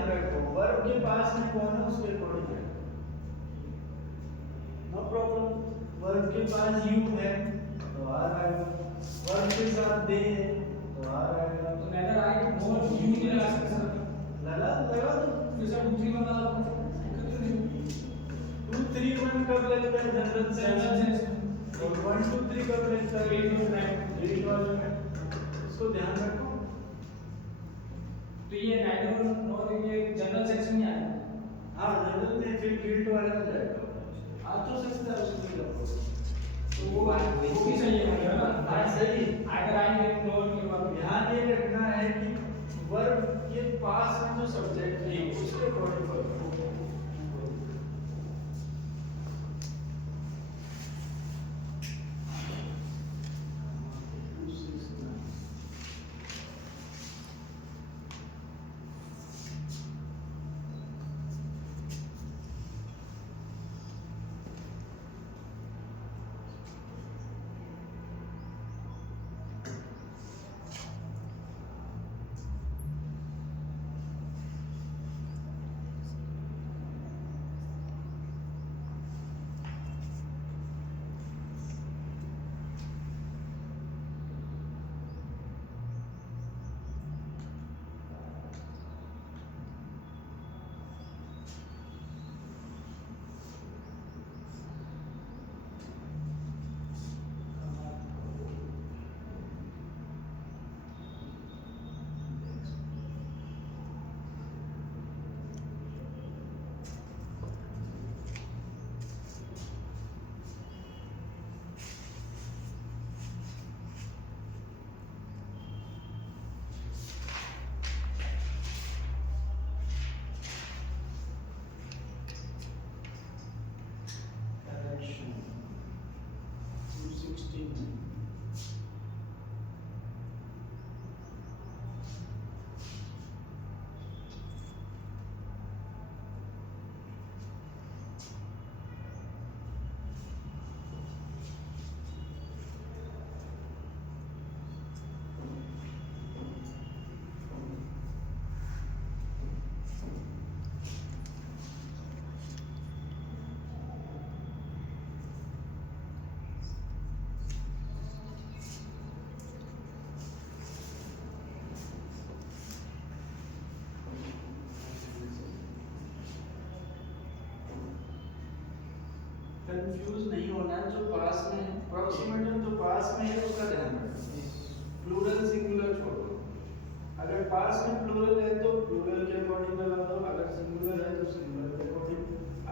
ध्यान रखो, वर्ब के पास में कौन है उसके अकॉर्डिंग है, नो प्रॉब्लम। वर्ब के पास यू है तो आर आएगा, वर्ब के साथ दे है तो आर आएगा। तो नेदर आई मोर यू नहीं लगा सकते सर, लगा दो। जैसे 2 3 वाला दिक्कत नहीं। 2 3 1 कब लगता है जनरल सेंस, और 1 2 3 कब लगता है 8 और 9 8 वाले में, इसको ध्यान रखो। तो ये नाइडर और ये जनरल सेक्शन में आएगा। हाँ जनरल में फिर गिल्ट वाला हो जाएगा, आ तो सकता है उसमें लगो, तो वो भी सही है ना। हाँ सही। अगर आएंगे क्लोज के बाद ध्यान ये रखना है कि वर्ब के पास में जो सब्जेक्ट है उसके अकॉर्डिंग वर्ब। कंफ्यूज नहीं होना, जो पास में है प्रोक्सिमेटम जो पास में है उसका ध्यान रखना, प्लूरल सिंगुलर छोड़ो। अगर पास में प्लूरल है तो प्लूरल के अकॉर्डिंग लगा दो, अगर सिंगुलर है तो सिंगुलर के अकॉर्डिंग,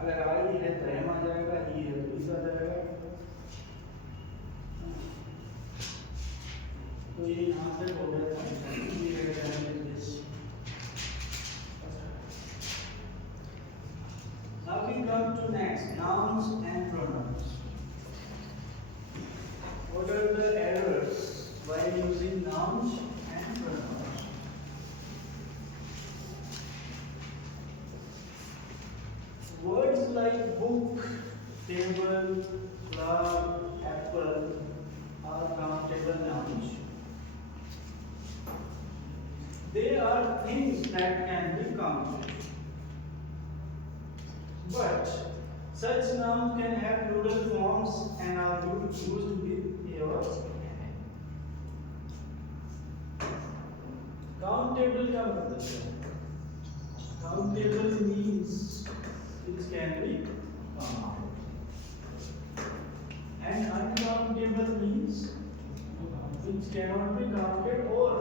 अगर आई है तो एम आ जाएगा, ई है तो इस आ जाएगा। तो ये यहाँ से हो गया था। Now we come to next, nouns and pronouns. What are the errors while using nouns and pronouns? Words like book, table, flower, apple are countable nouns. They are things that can be counted. But such nouns can have plural forms and are used with your countable का मतलब है, countable means things can be counted, and uncountable means things cannot be counted or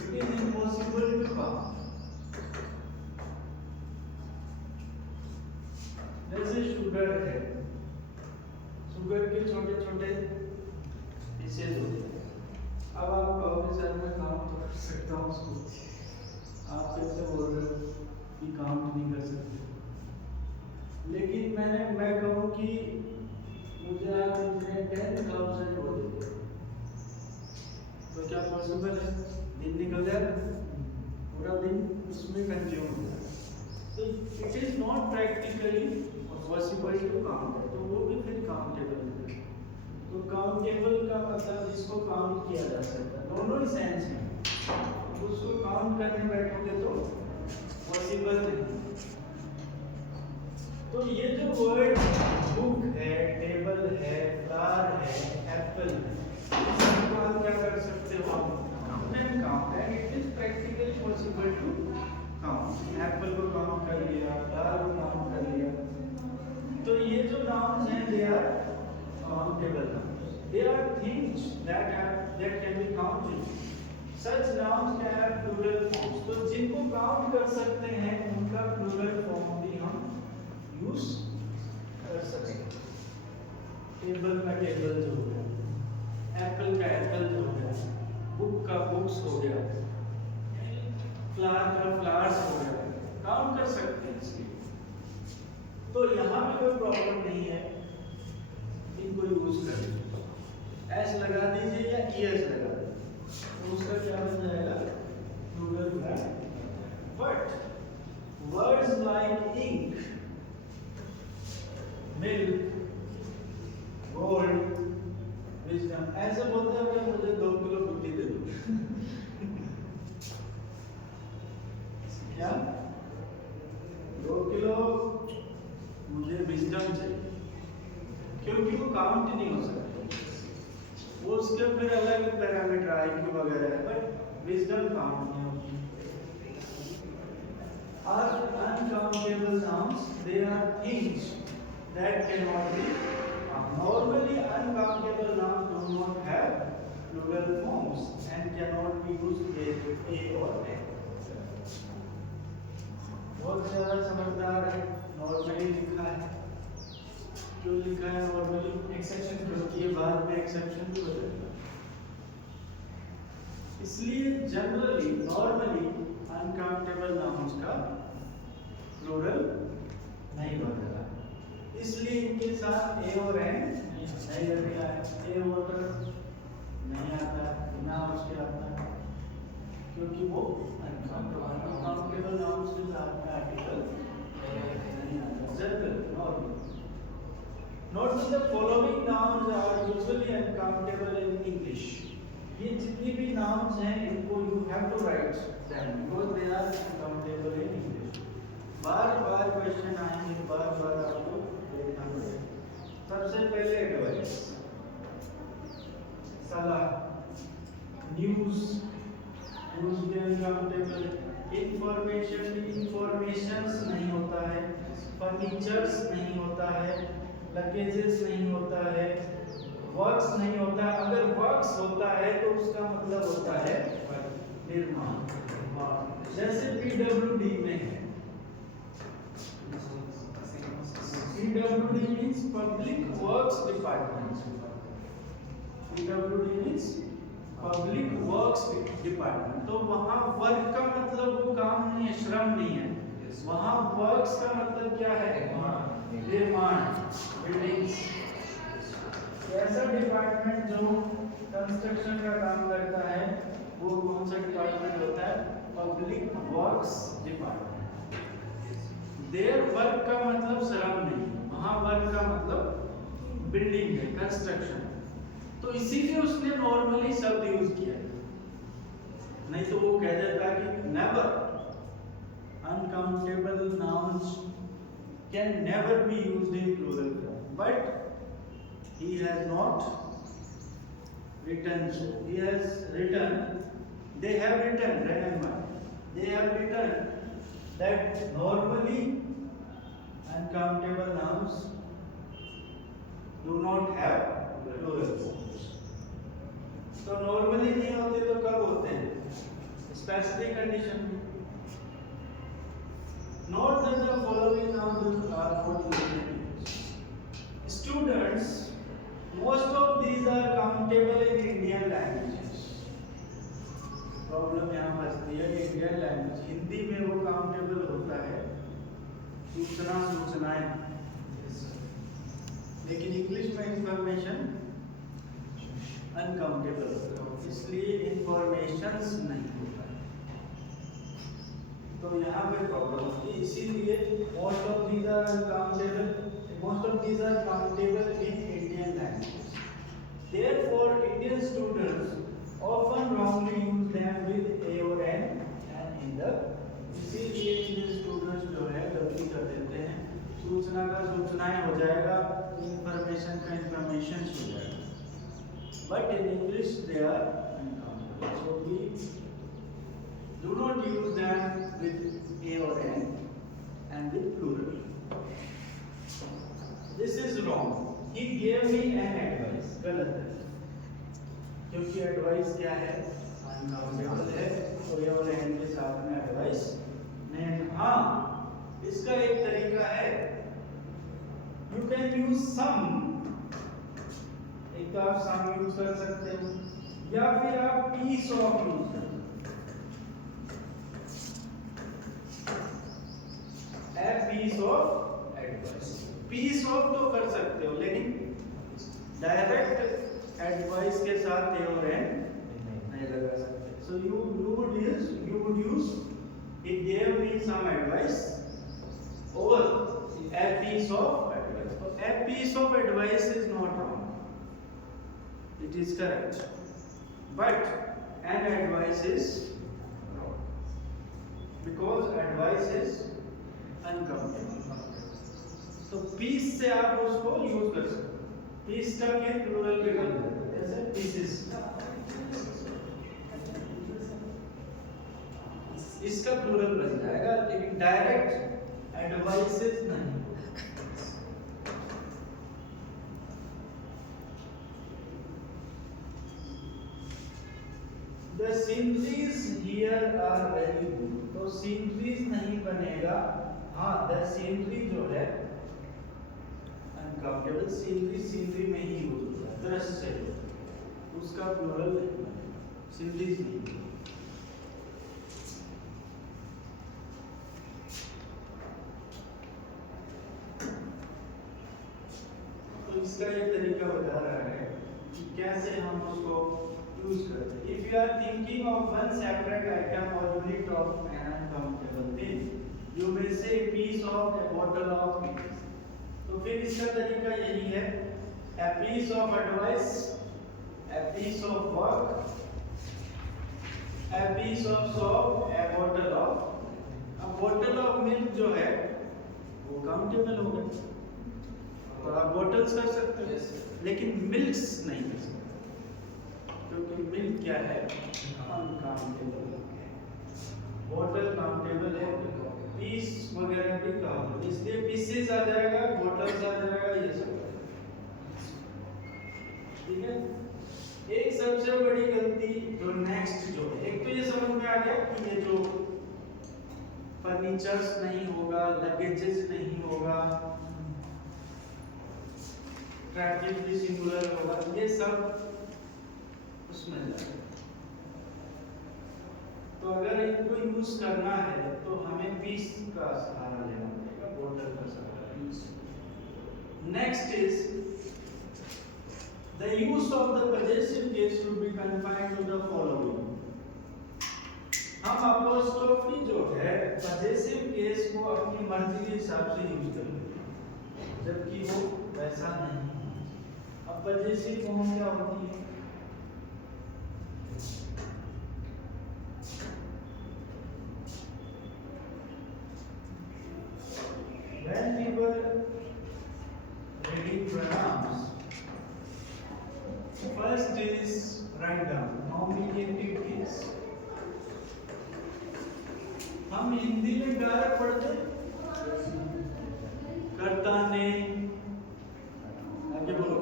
it is impossible to count. जैसे sugar है, sugar के छोटे छोटे pieces होते हैं। अब आप कहोगे सर मैं काउंट तो कर सकता हूँ उसको, आप कैसे बोल रहे हो कि काउंट नहीं कर सकते? लेकिन मैं कहूँ कि मुझे आप इतने 10,000 हो देते तो क्या पॉसिबल है? दिन निकल जाएगा, पूरा दिन उसमें कंज्यूम हो जाएगा। तो it is not practically possible to count, तो वो भी फिर काउंटेबल है। तो काउंटेबल का मतलब जिसको काउंट किया जा सकता है, दोनों ही सेंस में। उसको काउंट करने बैठोगे तो पॉसिबल नहीं। तो ये जो वर्ड बुक है, टेबल है, फ्लावर है, एप्पल है, इसको आप क्या कर सकते हो? Can count and it is practically possible to count. Apple को काउंट कर लिया, फ्लावर को काउंट कर लिया। तो ये जो नाउन्स हैं they are countable nouns, they are things that can be counted. Such nouns can have plural forms. तो जिनको काउंट कर सकते हैं उनका प्लूरल फॉर्म भी हम यूज कर सकते हैं। टेबल का टेबल हो गया, एप्पल का एप्पल हो गया, बुक का बुक्स हो गया, फ्लावर का फ्लावर्स हो गया, काउंट कर सकते हैं इसलिए। तो यहाँ पे कोई प्रॉब्लम नहीं है, इनको यूज करें। एस लगा दीजिए या ईएस लगा दीजिए, तो उसका क्या बन जाएगा? Plural form. But words like ink, milk, gold, wisdom, ऐसे बोलते हैं कि मुझे 2 किलो बुद्धि दे दो। क्या 2 किलो मुझे विजडम चाहिए, क्योंकि वो काउंट नहीं हो सकता, वो उसके फिर अलग पैरामीटर आईक्यू वगैरह है, बट विजडम काउंट नहीं होती। Are uncountable nouns, they are things that cannot be counted. Normally uncountable nouns do not have plural forms and cannot be used with a or an. बहुत ज़्यादा समझदार है, normally लिखा है। क्यों लिखा है नॉर्मली? एक्सेप्शन, क्योंकि ये बाद में एक्सेप्शन भी बदलेगा। इसलिए जनरली नॉर्मली अनकाउंटेबल नाउन्स का प्लूरल नहीं बदला, इसलिए इनके साथ ए और एन नहीं लगेगा। ए वाटर नहीं आता, ना उसके आता है, क्योंकि वो अनकाउंटेबल नाउन्स के साथ में आर्टिकल नहीं आता। General normal. Note that the following nouns are usually uncountable in English. ये जितनी भी nouns हैं इनको you have to write them because they are uncountable in English. बार-बार क्वेश्चन आएंगे, बार-बार आपको देखना पड़ेगा। सबसे पहले एडवाइस, सलाह, न्यूज़, न्यूज़ भी अनकाउंटेबल, इंफॉर्मेशन, इंफॉर्मेशंस नहीं होता है, फर्नीचर्स नहीं होता है, लगेजेस नहीं होता है, वर्क्स नहीं होता है। अगर वर्क्स होता है तो उसका मतलब होता है निर्माण, जैसे पीडब्ल्यूडी में है। PWD means public works department. PWD means public works department. तो वहाँ वर्क का मतलब वो काम नहीं है, श्रम नहीं है। वहाँ वर्क्स का मतलब क्या है? निर्माण, बिल्डिंग्स। ऐसा डिपार्टमेंट जो कंस्ट्रक्शन का काम करता है वो कौन सा डिपार्टमेंट होता है? Public works department. Their work का मतलब श्रम नहीं, वहाँ वर्क का मतलब बिल्डिंग है, कंस्ट्रक्शन। तो इसीलिए उसने नॉर्मली शब्द यूज किया, नहीं तो वो कह देता कि never, uncountable nouns can never be used in plural form, but he has not written so. He has written, they have written, red and white, they have written that normally uncountable nouns do not have plural forms. तो normally नहीं होते तो कब होते हैं? Specific condition. Note that the following nouns are not used. Students, most of these are countable in Indian languages. Problem यहाँ फंसती है, Indian language, Hindi में वो countable होता है, सूचना, सूचनाएं, लेकिन इंग्लिश में इंफॉर्मेशन अनकाउंटेबल होता है, इसलिए इंफॉर्मेशंस नहीं होता है। तो यहाँ पे प्रॉब्लम होती है, इसीलिए most of these are uncountable, most of these are countable in Indian language. Therefore, Indian students often wrongly use them with a or an and in the, इसीलिए information का information हो जाएगा, but in English they are uncountable. So we do not use them with a or an and with plural. This is wrong. He gave me an advice. गलत है, क्योंकि advice क्या है, uncountable है, तो ये और एन के साथ में एडवाइस नहीं। हाँ, इसका एक तरीका है, यू कैन यूज सम, एक तो आप सम यूज कर सकते हो, या फिर आप पीस ऑफ यूज कर सकते हो, piece of advice. Piece of तो कर सकते हो, लेकिन डायरेक्ट एडवाइस के साथ ए और एन नहीं लगा सकते। सो you would use he gave me some advice or a piece of advice. So a piece of advice is not wrong, it is correct, but an advice is wrong because advice is uncountable. तो piece से आप उसको use कर सकते हो, piece का फिर plural पे कर दो, जैसे पीसेस, इसका प्लूरल बन जाएगा, लेकिन डायरेक्ट एडवाइसेस नहीं। The sceneries here are very good, तो sceneries नहीं बनेगा। हाँ, the scenery जो है अनकाउंटेबल, सीनरी में ही यूज होता है, दृश्य, उसका प्लूरल सीनरीज नहीं। तो इसका एक तरीका बता रहा है कि कैसे हम उसको यूज करते हैं। If you are thinking of one separate item और unit of an uncountable thing, you may say piece of a bottle of piece. तो फिर इसका तरीका यही है, a piece of advice, a piece of work, a piece of soap, a bottle of, a bottle of milk जो है वो countable हो गया, तो आप बॉटल्स कर सकते हो, लेकिन मिल्क्स नहीं कर सकते, क्योंकि मिल्क क्या है, अनकाउंटेबल। बॉटल काउंटेबल है, पीस वगैरह भी काउंटेबल, इसलिए पीसेस आ जाएगा, बॉटल्स आ जाएगा, ये सब। ठीक है। एक सबसे बड़ी गलती जो नेक्स्ट जो है, एक तो ये समझ में आ गया कि ये जो फर्नीचर्स नहीं होगा, लगेजेस नहीं होगा, ट्रैफिक भी सिंगुलर होगा, ये सब उसमें जाएगा। तो अगर इनको यूज करना है तो हमें पीस का सहारा लेना पड़ेगा, बॉटल का सहारा। Next is the use of the possessive case should be confined to the following. हम apostrophe जो है possessive case को अपनी मर्जी के हिसाब से यूज करेंगे, जबकि वो वैसा नहीं। अब possessive form क्या होती है? When we were reading pronouns, first is write down nominative case. हम हिंदी में डायरेक्ट पढ़ते करता ने, आगे बोलो,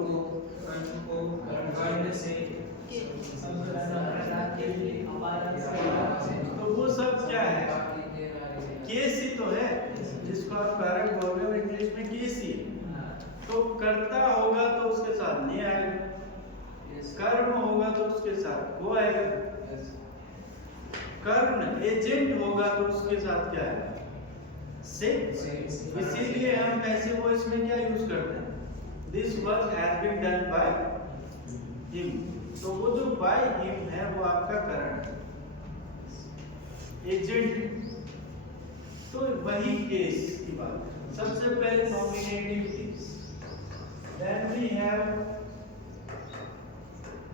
तो वो सब क्या है, केस ही तो है, जिसको आप कारक बोल रहे हो इंग्लिश में केस ही है। तो करता होगा तो उसके साथ नहीं आएगा, कर्म होगा तो उसके साथ वो आएगा, कर्ण एजेंट होगा तो उसके साथ क्या है, से। इसीलिए हम ऐसे वॉइस में क्या यूज करते हैं, this work has been done by him. तो वो जो बाय हिम है वो आपका कर्ण है, एजेंट। तो वही केस की बात है। सबसे पहले nominative case, then we have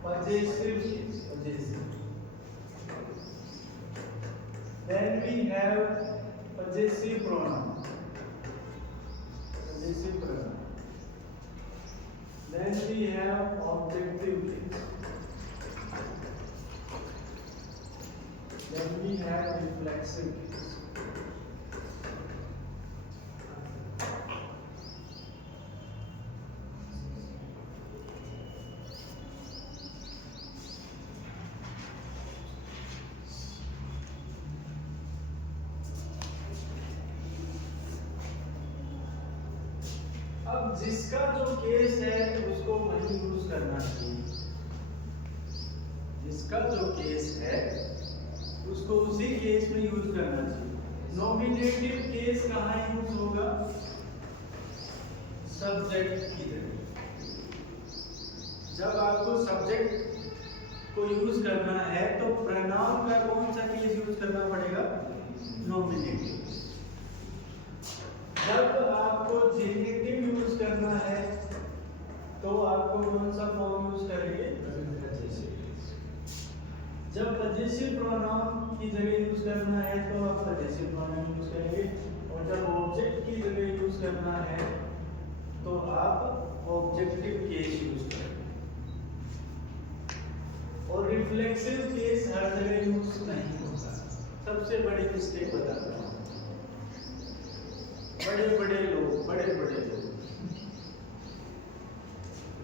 possessive case, possessive. Then we have possessive pronoun, possessive pronoun. Then we have objective case. Then we have reflexive case. अब जिसका जो केस है उसको वही यूज करना चाहिए। जिसका जो केस है उसको उसी केस में यूज करना चाहिए। नॉमिनेटिव केस कहाँ यूज होगा? सब्जेक्ट की जगह। जब आपको सब्जेक्ट को यूज करना है तो प्रोनाउन का कौन सा केस यूज करना पड़ेगा? नॉमिनेटिव। जब आपको जेनेटिव यूज करना है तो आपको कौन सा फॉर्म यूज करेंगे? जब पजेसिव प्रोनाउन की जगह यूज करना है तो आप पजेसिव प्रोनाउन यूज करेंगे, और जब ऑब्जेक्ट की जगह यूज करना है तो आप ऑब्जेक्टिव केस यूज करेंगे। और रिफ्लेक्सिव केस हर जगह यूज नहीं होता। सबसे बड़ी मिस्टेक बता रहा हूं, बड़े बड़े लोग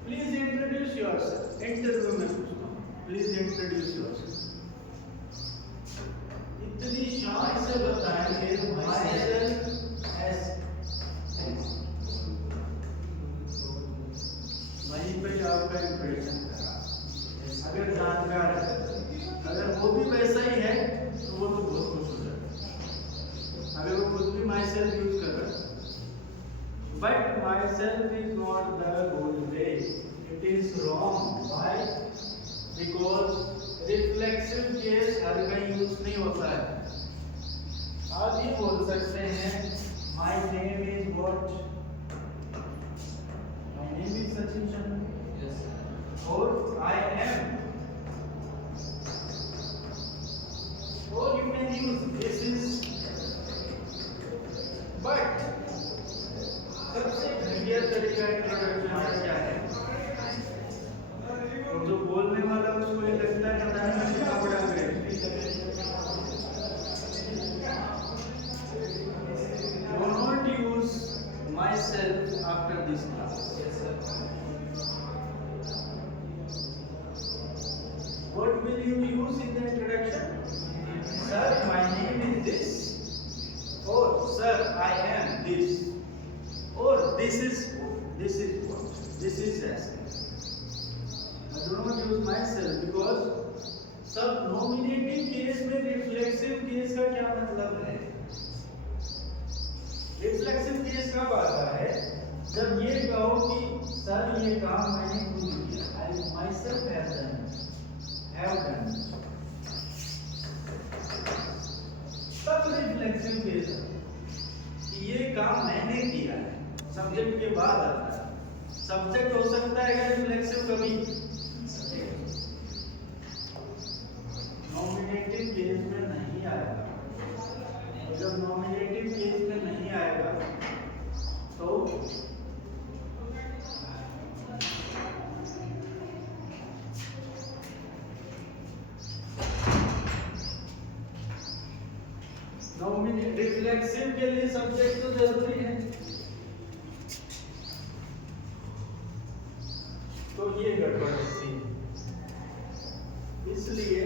प्लीज इंट्रोड्यूस योरसेल्फ। इंटरव्यू में पूछता हूं, प्लीज इंट्रोड्यूस योरसेल्फ। इतनी शान से बताएंगे माई सेल्फ एज, वहीं पे आपका इंप्रेशन करा। अगर जानकार है, अगर वो भी वैसा ही है तो वो तो बहुत खुश हो जाएगा। अगर वो खुद भी माई सेल्फ यूज कर रहा है, but myself is not the good way, it is wrong. Why? Because reflexive case हर कहीं यूज नहीं होता है। आप ये बोल सकते हैं my name is what? My name is Sachin Chandra. Yes. Or I am. Or you can use this is, but सबसे घटिया तरीका इंट्रोडक्शन का क्या है? और जो बोलने वाला उसको ये लगता है पता नहीं कितना बड़ा grade. Do not use myself after this class. What will you use in the introduction? Sir, my name is this. Or sir, I am this. Or this is what? This is as. I do not use myself because सब nominative case में reflexive case का क्या मतलब है? Reflexive case कब आता है? जब ये कहो कि सर ये काम मैंने खुद किया, I myself have done. तब रिफ्लेक्सिव केस है कि ये काम मैंने किया है। सब्जेक्ट के बाद आता है। सब्जेक्ट हो सकता है क्या रिफ्लेक्सिव कभी? नॉमिनेटिव केस में नहीं आएगा। और जब नॉमिनेटिव केस में नहीं आएगा तो रिफ्लेक्सिव के लिए सब्जेक्ट तो जरूरी है। तो ये गड़बड़ होती है। इसलिए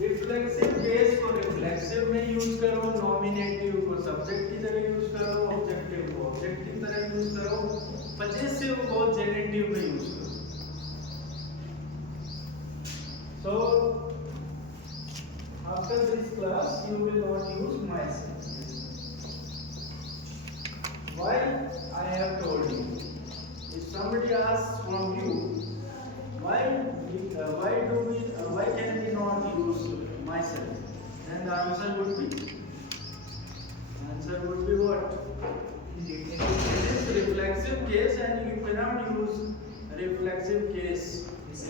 रिफ्लेक्सिव केस को रिफ्लेक्सिव में यूज करो, नॉमिनेटिव को सब्जेक्ट की तरह यूज करो, ऑब्जेक्टिव को ऑब्जेक्ट की तरह यूज करो, पजेसिव को जेनेटिव में यूज करो। So after this class you will not use myself. Why? I have told you. If somebody asks from you, why can we not use myself? Then the answer would be what? It is reflexive case and you cannot use reflexive case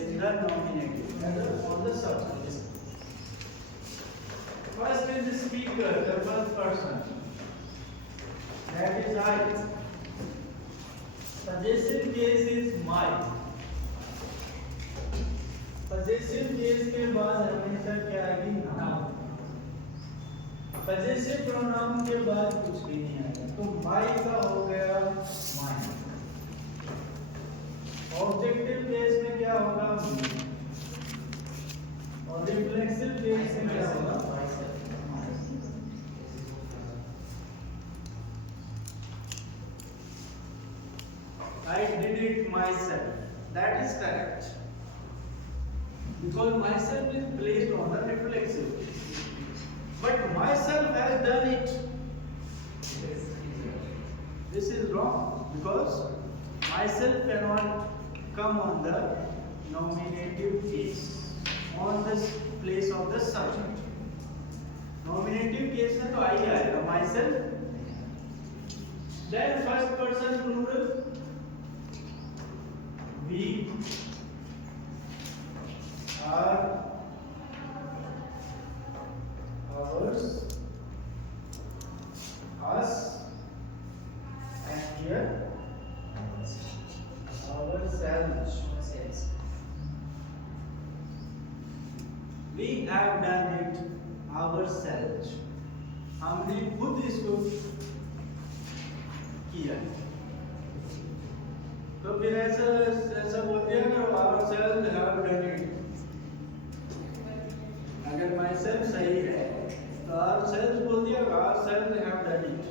in the nominative on the subject. First is the speaker, the first person. That is I. Possessive case is my. Possessive case के बाद हमेशा क्या आएगी? Noun. Possessive pronoun के बाद कुछ भी नहीं आएगा. तो my का हो गया mine. Objective case में क्या होगा? और reflexive case में क्या होगा? I did it myself. That is correct. Because myself is placed on the reflexive case. But myself has done it. This is wrong because myself cannot come on the nominative case, on the place of the subject. Nominative case में तो I आएगा myself. Then first person plural. We are ours, us, and here ourselves. We have done it ourselves. हमने खुद इसको किया. तो फिर ऐसा बोल दिया करो ourselves have done it. अगर myself सही है तो ourselves बोल दिया ourselves have done it.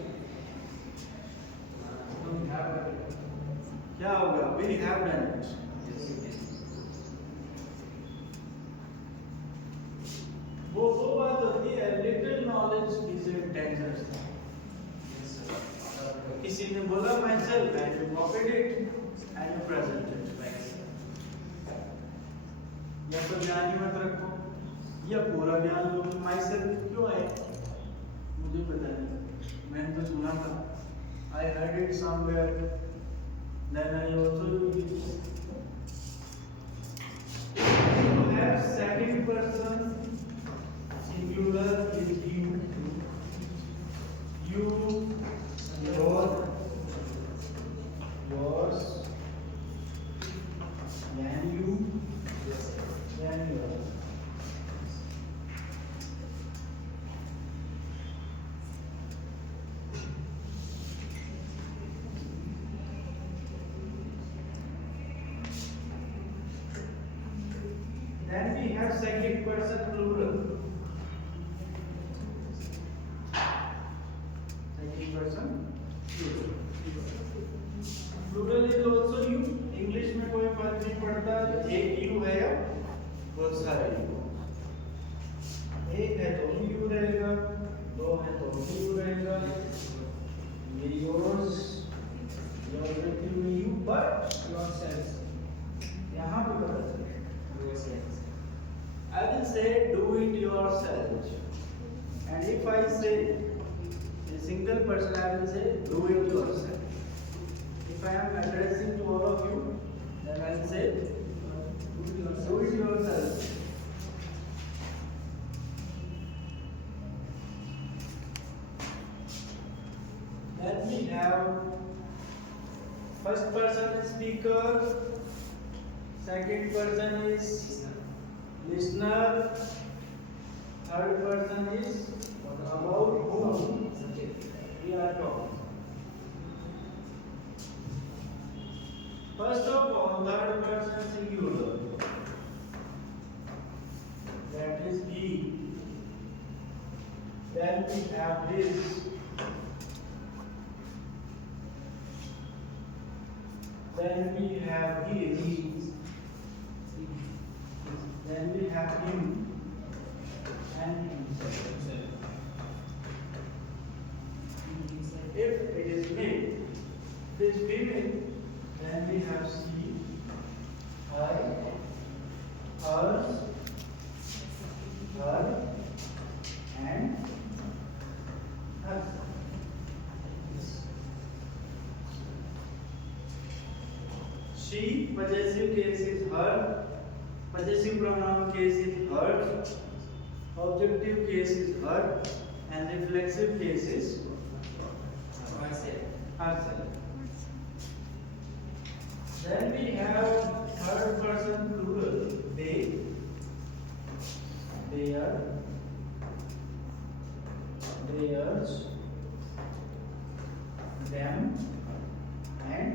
क्या होगा? We have done it. वो बात होती है little knowledge is a dangerous thing. किसी ने बोला myself and you copied it and you present it. या तो ज्ञान ही मत रखो या पूरा ज्ञान लो. myself क्यों है मुझे पता नहीं. मैंने तो सुना था. I heard it somewhere. Then I also use it. You have second person singular is you. You, your, yours, then you, then yours. Then we have second person plural. Second person plural. Plural is also you. English में कोई फर्क नहीं पड़ता. एक you है या बहुत सारे you. एक है तो you रहेगा. दो है तो you रहेगा. ये yours, your with you, but yourself. यहाँ पे पता चलेगा. I will say do it yourself. And if I say a single person, I will say do it yourself. If I am addressing to all of you, then I will say do it yourself. Then we have first person is speaker, second person is listener, third person is about whom we are talking. First of all, third person singular. That is he. Then we have his. Then we have his. Then we have him and himself. If it is male, it is female, then we have she, her, hers, her, and hers. She, possessive case is her, possessive pronoun case is her, objective case is her, and reflexive case is herself. Then we have third person plural. They, their, theirs, them, and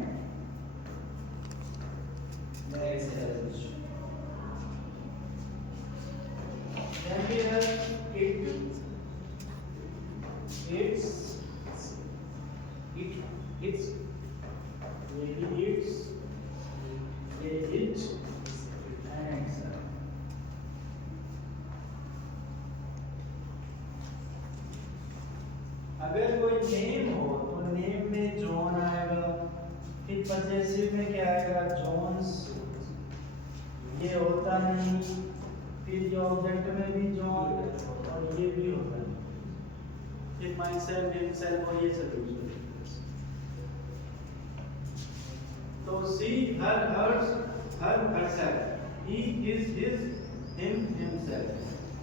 themselves. Then we have it, its, its, maybe its, it, and etc. अगर कोई name हो तो name में John आएगा, फिर possessive में क्या आएगा, जॉन्स, ये होता नहीं, फिर ये ऑब्जेक्ट में भी जॉन और ये भी होता नहीं, फिर माई सेल्फ, हिमसेल्फ और ये सब यूज करेंगे। तो see, her, hers, her, herself, he, his, him, himself,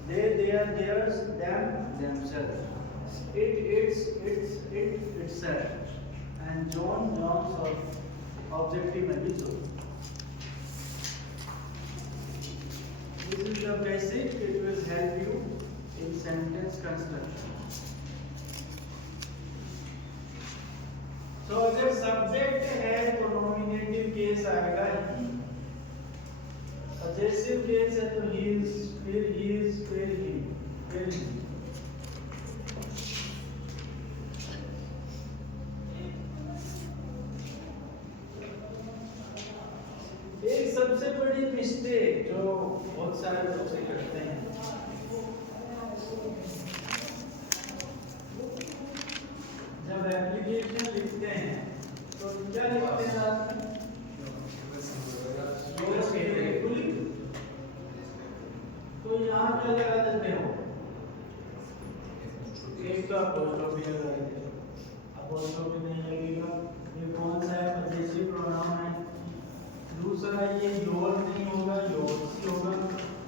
they, their, theirs, them, themselves, it, its, it, itself, and John, John's और objective में भी John. This is the basic. It will help you in sentence construction. तो अगर subject है तो nominative case आएगा ही, possessive case है तो he is, फिर he is, फिर he, फिर he. एक सबसे बड़ी मिस्टेक जो बहुत सारे बच्चे करते हैं, जब एप्लीकेशन लिखते हैं तो क्या लिखते हैं आप? तो यहाँ क्या लगा देते हो? एक तो अपोस्ट्रोफी लगा देते हो, अपोस्ट्रोफी नहीं लगेगा, ये कौन सा है? पजेसिव प्रोनाउन है। दूसरा ये योर नहीं होगा, योर्स ही होगा,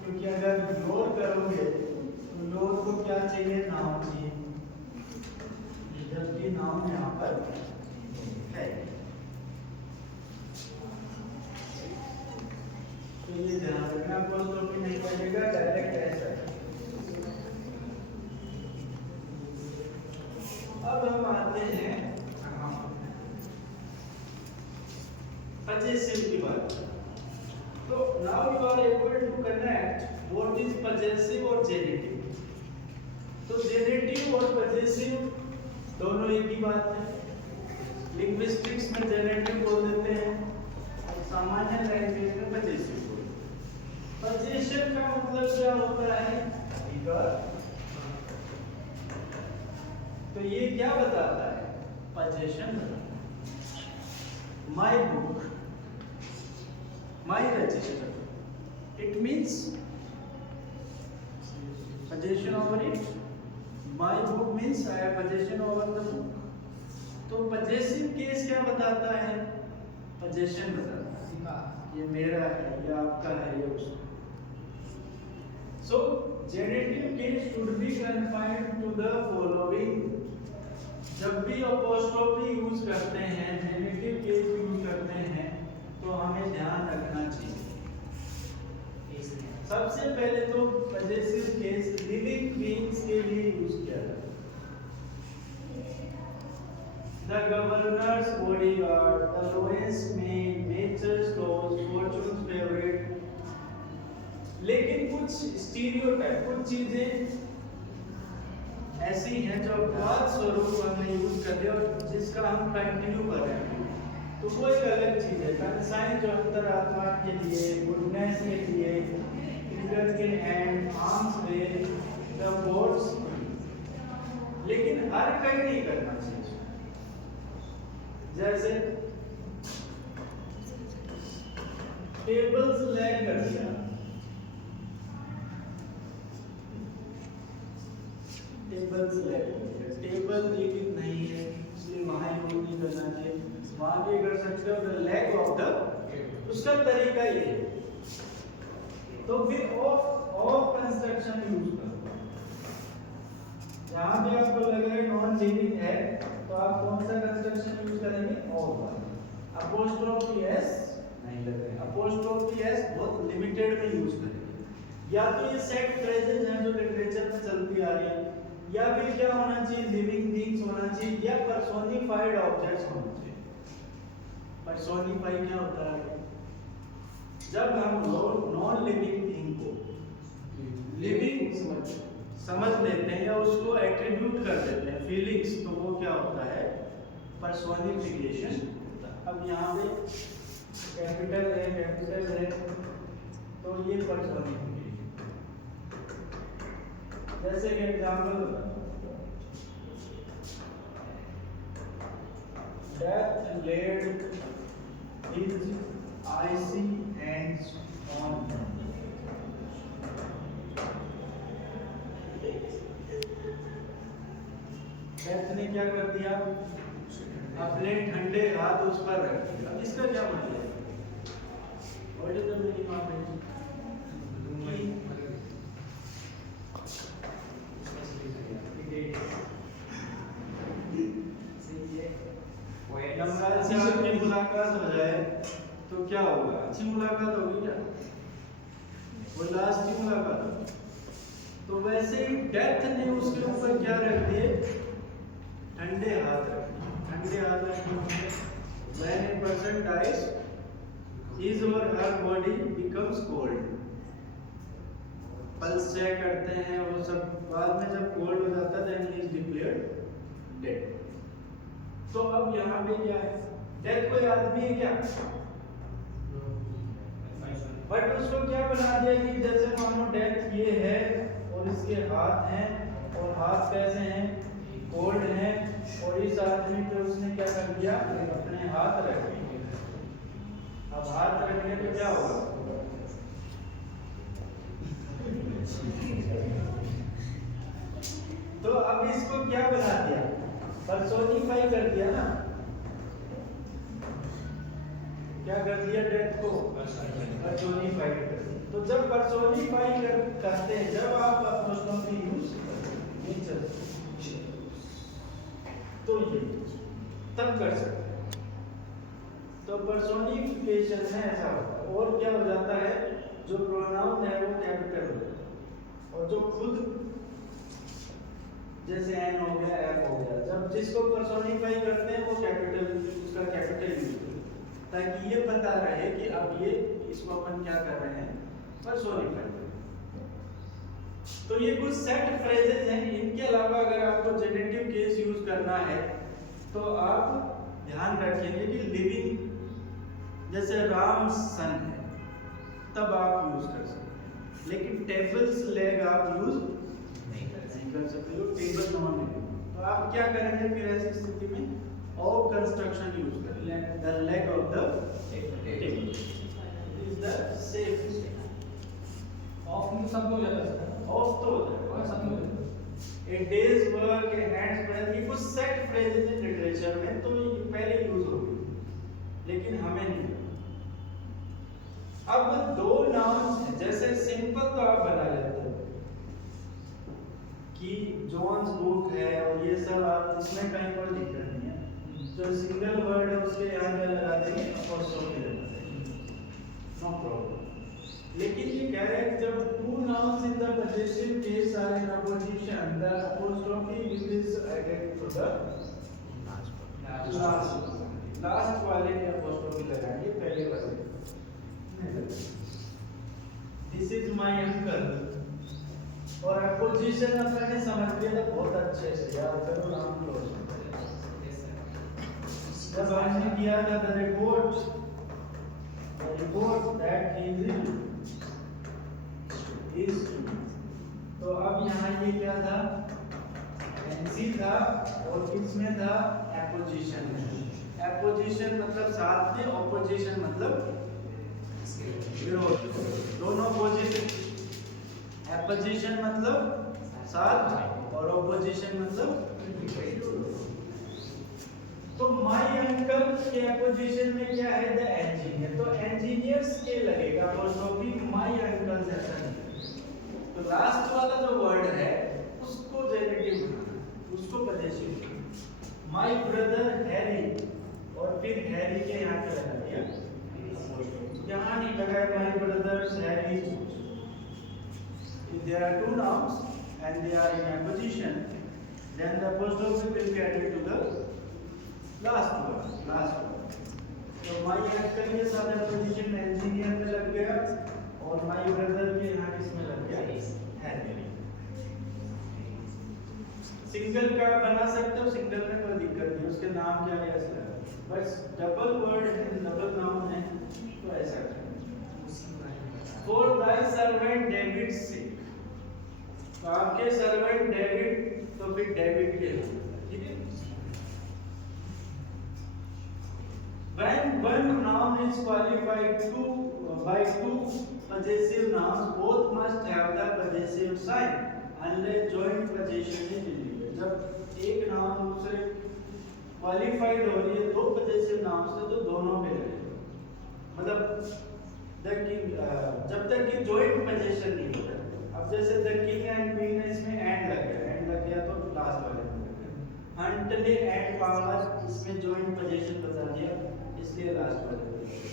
क्योंकि अगर योर करोगे तो योर को क्या चाहिए? नाउन चाहिए, जबकि नाउन यहाँ पर है। तो ये ध्यान रखना, अपोस्ट्रोफी नहीं लगेगा, डायरेक्ट ऐसा। अब हम आते हैं possessive की बात। तो now you are able to connect what is possessive और genitive। तो genitive और possessive दोनों एक ही बात है। लिंग्विस्टिक्स में जेनेटिव बोल देते हैं और सामान्य लैंग्वेज में possessive बोलते हैं। possession का मतलब क्या होता है? अधिकार। तो ये क्या बताता है? possession बताता है। My book, my register, it means possession over it. My book means I have possession over the book. तो possessive केस क्या बताता है? possession बताता है, ये मेरा है, ये आपका है, ये उसका। So genitive case should be confined to the following. जब भी अपोस्ट्रोफी यूज करते हैं, जेनेटिव केस यूज करते हैं, तो हमें ध्यान रखना चाहिए। सबसे पहले तो पजेसिव केस लिविंग बीइंग्स के लिए यूज किया जाता है। The governor's bodyguard, the lowest man, nature's laws, fortune's favourite. लेकिन कुछ स्टीरियोटाइप, कुछ चीजें ऐसी हैं जो अपवाद स्वरूप हमने यूज कर लिया और जिसका हम कंटिन्यू कर रहे हैं, तो वो एक अलग चीज है। कंसाइन जो अंतरात्मा के लिए, गुडनेस के लिए, फिंगर्स के hand, arms way, the boards, लेकिन हर कहीं नहीं करना चाहिए। जैसे टेबल्स लैग कर दिया, टेबल्स लैग, टेबल लिखित नहीं है इसलिए वहां यूज नहीं करना चाहिए, वहां भी कर सकते हो। द लैग ऑफ द, उसका तरीका ये है। तो फिर ऑफ कंस्ट्रक्शन यूज करो। जहां भी आपको लग रहा है नॉन लिविंग है तो आप कौन सा कंस्ट्रक्शन यूज करेंगे? ऑफ। अपोस्ट्रोफी एस नहीं लग रहे। अपोस्ट्रोफी एस बहुत लिमिटेड में यूज करेंगे। या तो ये सेट फ्रेजेस हैं जो लिटरेचर में चलती आ रही है, या फिर क्या होना चाहिए, लिविंग थिंग्स होना चाहिए, या पर्सोनिफाइड ऑब्जेक्ट्स होना चाहिए। पर्सोनिफाई क्या होता है? जब हम नॉन लिविंग थिंग को लिविंग समझ लेते हैं या उसको एट्रीब्यूट कर देते हैं फीलिंग्स, तो वो क्या होता है? पर्सोनिफिकेशन। अब यहाँ पे कैपिटल है तो ये पर्सोनिफिकेशन। जैसे कि example, death laid his icy hands on him. Death ने क्या कर दिया? अपने ठंडे हाथ उस पर रख दिया। इसका क्या मतलब है? What is the meaning of it? Namraj से आपकी मुलाकात हो जाए तो क्या होगा? अच्छी मुलाकात होगी क्या? वो लास्ट की मुलाकात होगी। तो वैसे ही डेथ ने उसके ऊपर क्या रख दिए? ठंडे हाथ रख दिए। ठंडे हाथ रखने when a person dies, his or her body becomes cold. Pulse check करते हैं वो सब, बाद में जब कोल्ड हो जाता है then he is declared dead. तो अब यहाँ पे क्या है? डेथ कोई आदमी है क्या? बट उसको क्या बना दिया कि जैसे मानो डेथ ये है और इसके हाथ हैं, और हाथ कैसे हैं? कोल्ड हैं, और इस आदमी पे उसने क्या कर दिया? अपने हाथ रख दिए। अब हाथ रखने पे क्या होगा? तो अब इसको क्या बना दिया? पर्सोनिफाई कर दिया ना। क्या कर दिया? डेथ को पर्सोनिफाई कर दिया। तो जब पर्सोनिफाई करते हैं, जब आप अपोस्ट्रोफी यूज तो ये तब कर सकते हैं। तो पर्सोनिफिकेशन में ऐसा होता है। और क्या हो जाता है? जो प्रोनाउन है वो कैपिटल हो जाता है, और जो खुद जैसे एन हो गया, एफ हो गया, जब जिसको पर्सोनिफाई करते हैं वो कैपिटल, उसका कैपिटल यूज करते हैं, ताकि ये पता रहे कि अब ये इसको अपन क्या कर रहे हैं? पर्सोनिफाई कर रहे हैं। तो ये कुछ सेट फ्रेजेस हैं। इनके अलावा अगर आपको जेनेटिव केस यूज करना है तो आप ध्यान रखेंगे कि लिविंग, जैसे राम सन है, तब आप यूज कर सकते हैं, लेकिन टेबल्स लेग आप यूज नहीं कर सकते हो। टेबल नॉन लिविंग, तो आप क्या करेंगे फिर ऐसी स्थिति में? ऑफ कंस्ट्रक्शन यूज करेंगे। The leg of the table is the safe. Of में सब हो जाता है, ऑफ तो हो जाएगा, सब हो जाता है। A day's work, a hand's breadth, ये कुछ सेट फ्रेजेस हैं लिटरेचर में, तो ये पहले यूज होगी, लेकिन हमें नहीं। अब दो नाउन्स हैं, जैसे सिंपल तो आप बना लेते हो कि जॉन्स बुक है और ये सब, आप इसमें कहीं कोई दिक्कत नहीं है। जो सिंगल वर्ड है उसके यहाँ क्या लगा देंगे? अपोस्ट्रोफी लगा देंगे, नो प्रॉब्लम। लेकिन ये कह रहे हैं कि जब to nouns in the possessive case are in opposition, the apostrophe is added to the last वाले के apostrophe लगाएंगे, पहले वाले नहीं लगाएंगे। This is my uncle, और अपोजिशन अपन ने समझ लिया था बहुत अच्छे से, याद करो नाम क्लोज। जब हमने किया था the report that he is true, तो अब यहाँ ये क्या था? NC था, और किसमें था? एपोजिशन में। एपोजिशन मतलब साथ में, ऑपोजिशन मतलब विरोध, दोनों पोजिशन। एपोजिशन मतलब साथ और ऑपोजिशन मतलब। तो माय अंकल के एपोजिशन में क्या है? द इंजीनियर, तो इंजीनियर्स के लगेगा अपोस्ट्रोफी, माय अंकल जैसा नहीं। तो लास्ट वाला जो वर्ड है उसको जेनेटिव बनाना, उसको possessive banana. My brother Harry, और फिर हैरी के यहाँ पे लगा दिया यहाँ नहीं लगा है my brothers Harry's book. If there are two nouns and they are in a position, then the apostrophe will be added to the last word. So my actor के साथ position engineer में लग गया और my brother के यहाँ किसमें लग गया? हैरी। सिंगल का बना सकते हो, सिंगल में कोई दिक्कत नहीं, उसके नाम क्या ले सकते हो, बस डबल वर्ड है, डबल नाउन है तो ऐसा करें। For thy servant David sake, तो आपके सर्वेंट डेविड तो फिर डेविड के होगा, ठीक है। When one noun is qualified by two possessive nouns, both must have the possessive sign unless joint possession is illegal। जब एक नाउन दूसरे क्वालिफाइड हो रही है दो पॉजिटिव नाउन से तो दोनों पे लगेगा, मतलब जब तक कि जॉइंट पोजीशन नहीं होता। अब जैसे द किंग एंड क्वीन है, इसमें एंड लग गया तो लास्ट वाले में लग गया। हंट ने एंड पावर, इसमें जॉइंट पोजीशन बता दिया इसलिए लास्ट वाले में लग गया।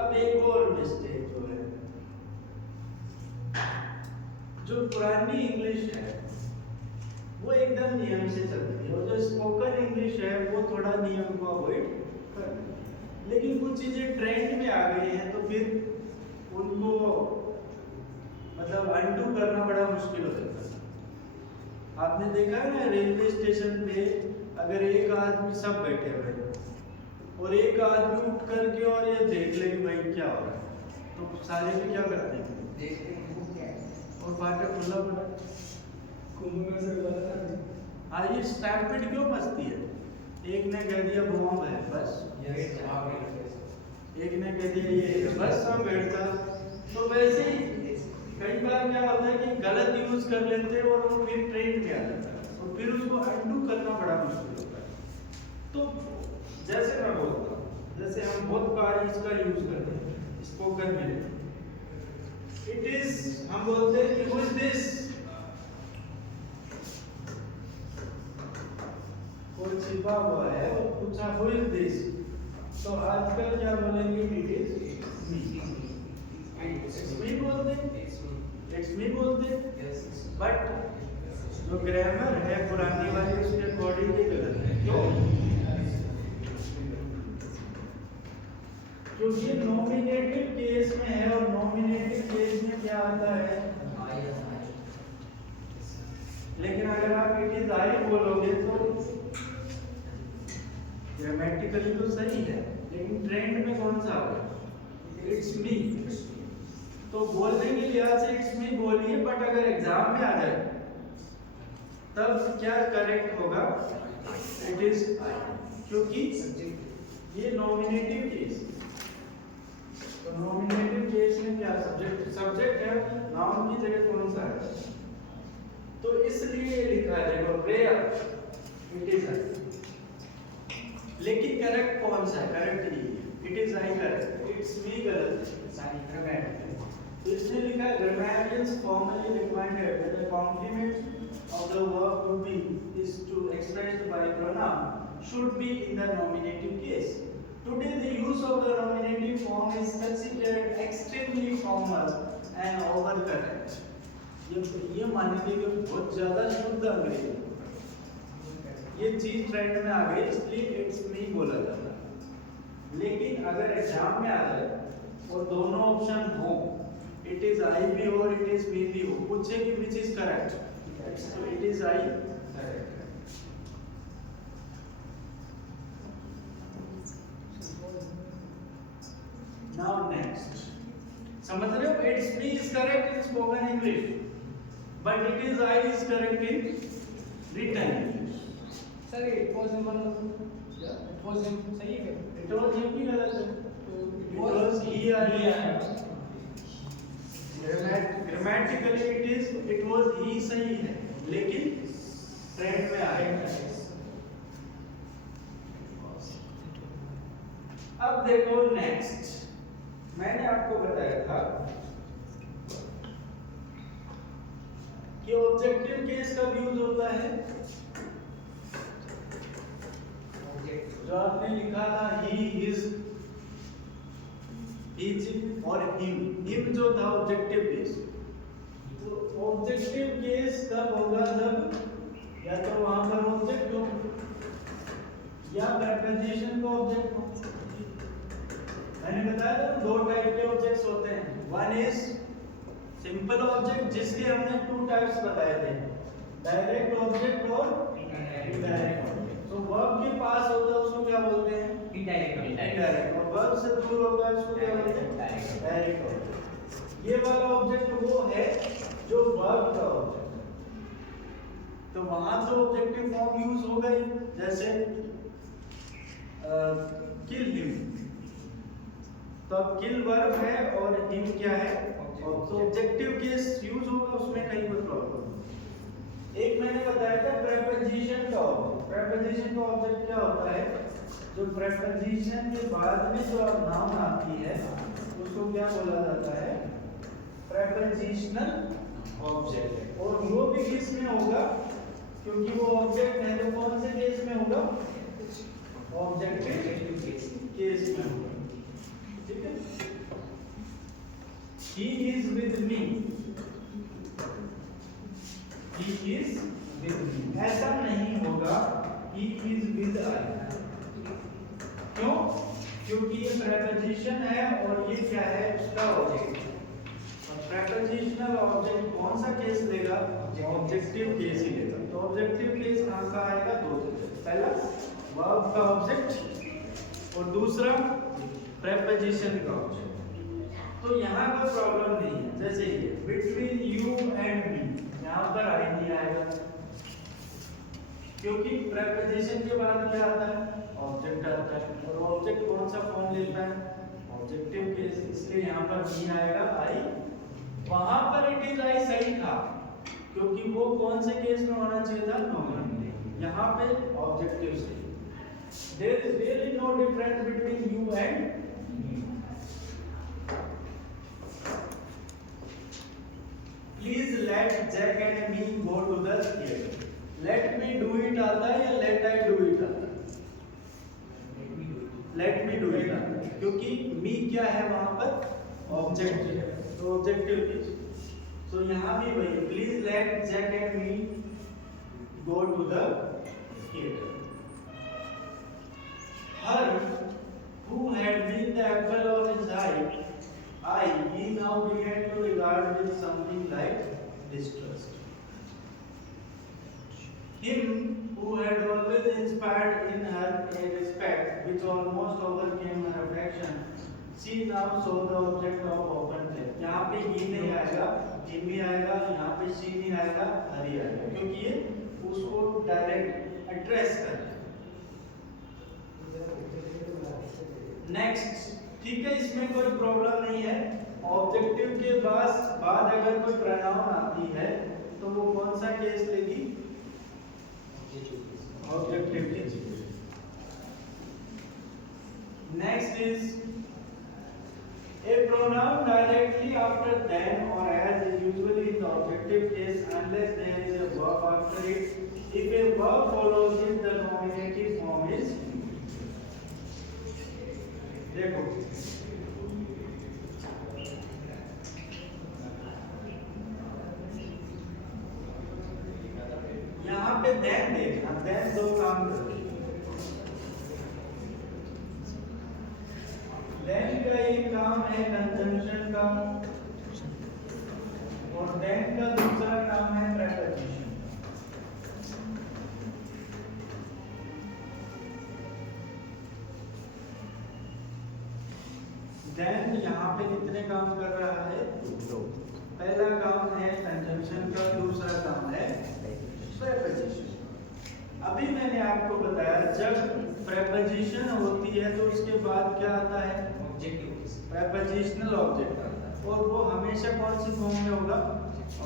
अब एक और मिस्टेक जो है, जो पुरानी इंग्लिश है वो एकदम नियम से चलती है और जो स्पोकन इंग्लिश है वो थोड़ा नियम को अवॉइड करती है। लेकिन कुछ चीजें ट्रेंड में आ गई हैं तो फिर उनको मतलब अनडू करना बड़ा मुश्किल हो जाता है। आपने देखा है ना रेलवे स्टेशन पे अगर एक आदमी, सब बैठे हुए और एक आदमी उठ करके और ये देख ले कि भाई क्या हो रहा है, तो सारे भी क्या करते हैं, देखते हैं वो क्या है, और फाटक खुला पड़ा। कुंभ में से वाला था, हाँ ये स्टैम्पिड क्यों मचती है, एक ने कह दिया बॉम्ब है बस, एक ने कह दिया ये बस, सब बैठता। तो वैसे ही कई बार क्या होता है कि गलत यूज कर लेते हैं और वो फिर ट्रेंड में आ जाता है और फिर उसको अनडू करना बड़ा मुश्किल होता है। तो जैसे मैं बोलता हूँ, जैसे हम बहुत बार इसका यूज करते हैं स्पोकन में, इट इज, हम बोलते हैं कि हु इज दिस, कोई छिपा हुआ है और पूछा हु इज दिस, तो आजकल क्या बोलेंगे, it is me, it's me बोलते हैं, इट्स मी बोलते हैं। बट जो ग्रामर है पुरानी वाली उसके अकॉर्डिंग ही गलत है। क्यों? क्योंकि नॉमिनेटिव केस में है और नॉमिनेटिव केस में क्या आता है, लेकिन अगर आप इट इज आई बोलोगे तो ग्रामेटिकली तो सही है लेकिन ट्रेंड में कौन सा होगा, इट्स मी। तो बोलने के लिहाज से इट्स मी बोलिए, बट अगर एग्जाम में आ जाए तब क्या करेक्ट होगा, इट इज आई, क्योंकि ये नॉमिनेटिव केस। तो नॉमिनेटिव केस में क्या सब्जेक्ट है, नाउन की जगह कौन सा है, तो इसलिए लिखा है, देखो प्रेयर, इट इज आई। लेकिन करेक्ट कौन सा है, करेक्ट ये it is I correct, it's me गलत, ग्रामेटिकल। तो इसने लिखा है grammarians formally recommended that the complement of the verb to be is to expressed by pronoun should be in the nominative case. Today the use of the nominative form is considered extremely formal and overcorrect. ये मानेंगे कि बहुत ज्यादा शुद्ध अंग्रेजी, ये चीज trend में आ गई इसलिए इट्स मी बोला जाता है। लेकिन अगर एग्जाम में आ जाए और दोनों ऑप्शन हो, इट इज आई भी हो और इट इज मी भी हो, पूछे कि विच इज करेक्ट, तो it is I correct. Now next, समझ रहे हो, it's me is correct in spoken English but it is I is correct in written English. Sir it was him, it was him सही है, it was him भी गलत है, it was he और ही। Grammatically it was he सही है लेकिन trend में आएगा। अब देखो नेक्स्ट, मैंने आपको बताया था कि ऑब्जेक्टिव केस कब यूज होता है, जो आपने लिखा था ही हिज और हिम जो था ऑब्जेक्टिव केस, तो ऑब्जेक्टिव केस तब होगा जब या तो वहां पर ऑब्जेक्ट हो या प्रेपोजिशन का ऑब्जेक्ट हो। मैंने बताया था दो टाइप के ऑब्जेक्ट्स होते हैं, वन इज सिंपल ऑब्जेक्ट जिसके हमने टू टाइप्स बताए थे, डायरेक्ट ऑब्जेक्ट और इनडायरेक्ट ऑब्जेक्ट। तो वर्ब के पास होता है उसको क्या बोलते हैं, इनडायरेक्ट, और वर्ब से दूर होता है उसको क्या बोलते हैं, डायरेक्ट ऑब्जेक्ट। ये वाला ऑब्जेक्ट वो है जो वर्ब का ऑब्जेक्ट है। तो वहां तो ऑब्जेक्टिव फॉर्म यूज हो गई, जैसे किल हिम, तो अब किल वर्ब है और हिम क्या है, तो ऑब्जेक्टिव केस यूज होगा, उसमें कहीं कोई प्रॉब्लम नहीं। एक मैंने बताया था प्रेपोजिशन का ऑब्जेक्ट। प्रेपोजिशन का ऑब्जेक्ट क्या होता है, जो प्रेपोजिशन के बाद में जो नाउन आती है उसको क्या बोला जाता है, प्रेपोजिशनल ऑब्जेक्ट। और वो भी किस में होगा, क्योंकि वो ऑब्जेक्ट है तो कौन से केस में होगा, ऑब्जेक्टिव केस में होगा। ठीक है, he is with me, he is with me, ऐसा नहीं होगा he is with I। क्यों, क्योंकि ये प्रेपोजिशन है और ये क्या है, उसका ऑब्जेक्ट। प्रेपोजिशनल ऑब्जेक्ट कौन सा केस लेगा, ऑब्जेक्टिव केस ही लेगा। तो ऑब्जेक्टिव केस कहां का आएगा, दो जगह, पहला वर्ब का ऑब्जेक्ट और दूसरा प्रेपोजिशन का ऑब्जेक्ट। तो यहाँ कोई प्रॉब्लम नहीं है, जैसे ये बिटवीन यू एंड मी, यहाँ पर आई नहीं आएगा क्योंकि प्रेपोजिशन के बाद क्या आता है, ऑब्जेक्ट आता है, और ऑब्जेक्ट कौन सा फॉर्म लेता है, ऑब्जेक्टिव केस, इसलिए यहाँ पर नहीं आएगा आई। वहां पर इट इज आई सही था क्योंकि वो कौन से केस में होना चाहिए था, नॉर्मल, यहाँ पे ऑब्जेक्टिव से। There is really no difference between you and Please let Jack and me go to the theater. Let me do it आता है या let I do it आता है, let me do it आता है, क्योंकि me क्या है वहां पर, ऑब्जेक्ट है, तो ऑब्जेक्टिव केस। तो यहाँ भी वही, please let Jack and me go to the theater. Her who had been the apple of his eye, he now began to regard with something like distrust. Him who had always inspired in her a respect which almost overcame her affection, she now saw the object of open faith. यहाँ पे he नहीं आएगा, him भी आएगा, यहाँ पे she नहीं आएगा, her ही आएगा, क्योंकि ये उसको डायरेक्ट एड्रेस कर। नेक्स्ट, ठीक है, इसमें कोई प्रॉब्लम नहीं है। ऑब्जेक्टिव के बाद अगर कोई प्रोनाउन आती है तो वो कौन सा केस लेगी, objective case. Next is a pronoun directly after then or as is usually in the objective case unless there is a verb after it. If a verb follows it, the nominative form is, देखो यहाँ पे then देखना, then दो काम करते हैं। then का एक काम है कंजंक्शन का और then का दूसरा काम है प्रेपोजिशन। then यहाँ पे कितने काम कर रहा है, दो। पहला काम है कंजंक्शन का, दूसरा काम है प्रेपोजिशन। अभी मैंने आपको बताया जब प्रेपोजिशन होती है तो उसके बाद क्या आता है, प्रेपोजिशनल ऑब्जेक्ट आता है, और वो हमेशा कौन सी फॉर्म में होगा,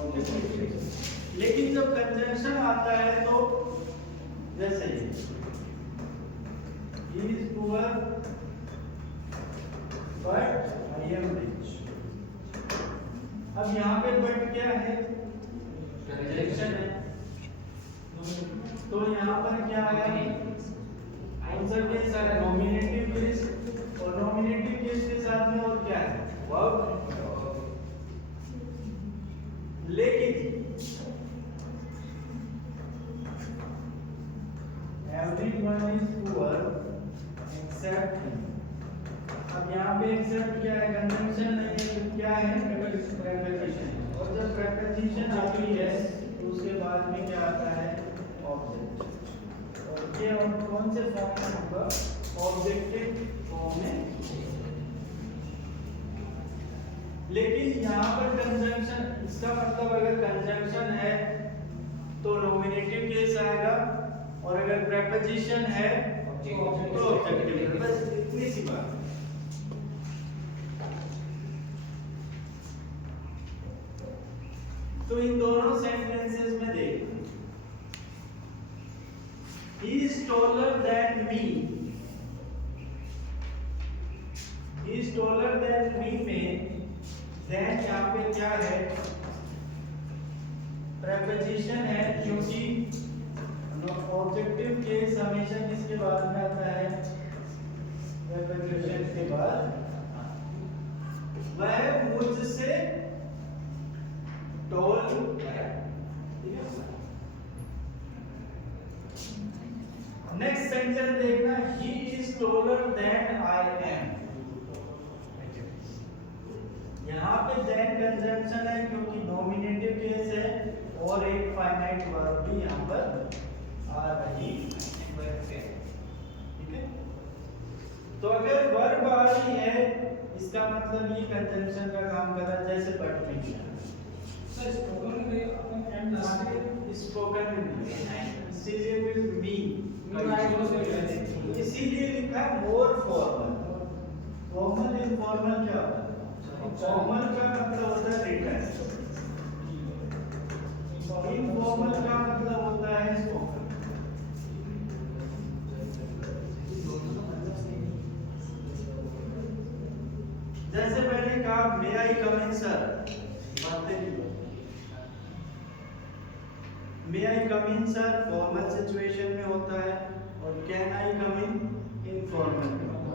ऑब्जेक्ट। लेकिन जब कंजंक्शन आता है तो जैसे he is poor but I am rich। अब यहाँ पे बट क्या है, कंजंक्शन है, तो यहाँ पर क्या आया, कौन सा केस है? Nominative case. और नॉमिनेटिव केस के साथ में और क्या है? वर्ब। लेकिन everyone is poor except him। अब यहाँ पे एक्सेप्ट क्या है? कंजंक्शन नहीं है, तो क्या है? प्रेपोजिशन। और जब प्रेपोजिशन आती है तो उसके बाद में क्या आता है? ऑब्जेक्ट। और ये कौन से फॉर्म में होगा? ऑब्जेक्टिव फॉर्म में। लेकिन यहाँ पर कंजंक्शन, इसका मतलब अगर कंजंक्शन है तो नॉमिनेटिव केस आएगा, और अगर प्रेपोजिशन है तो ऑब्जेक्टिव। बस इतनी सी बात। तो इन दोनों सेंटेंसेस में देखो, he is taller than me। he is taller than me में then यहाँ पे क्या है? प्रेपोजिशन है, क्योंकि ऑब्जेक्टिव केस हमेशा किसके बाद में आता है? प्रेपोजिशन के बाद। वह मुझसे टॉल है। नेक्स्ट सेंटेंस देखना, he is taller than I am। यहाँ पे then कंजंक्शन है क्योंकि नॉमिनेटिव केस है, और एक फाइनाइट वर्ब भी यहाँ पर आ रही है। ठीक है? तो अगर वर्ब आ रही है इसका मतलब ये कंजंक्शन का काम कर रहा है, जैसे बट में। सर स्पोकन में अपन एंड लगा के स्पोकन में इसीलिए फिर मी, इसीलिए लिखा है मोर फॉर्मल। फॉर्मल इनफॉर्मल क्या होता है? फॉर्मल का मतलब होता है रिटन, इनफॉर्मल का मतलब होता है स्पोकन। जैसे मैंने कहा मे आई कम इन सर, मे आई कम इन सर फॉर्मल सिचुएशन में होता है, और can I come in informal में होता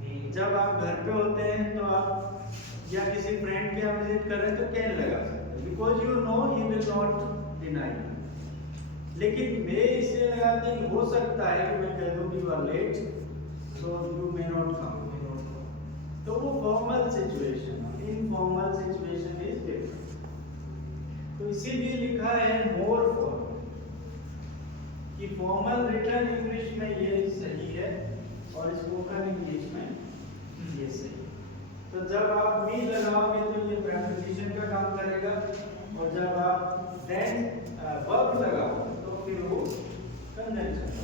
है। जब आप घर पे होते हैं तो आप या किसी फ्रेंड के यहाँ विजिट कर रहे हैं तो कैन लगा सकते हैं, because you know he will not deny. लेकिन मे इसलिए लगाते हैं, हो सकता है कि मैं कह दूं कि you are late so you may not come, तो वो formal situation. Informal situation is different. तो इसीलिए लिखा है मोर फॉर्मल, कि फॉर्मल रिटन इंग्लिश में ये सही है और स्पोकन इंग्लिश में ये सही। तो जब आप मी लगाओगे तो ये प्रेपोजिशन का काम करेगा, और जब आप देन वर्ब लगाओगे तो फिर वो conjunction.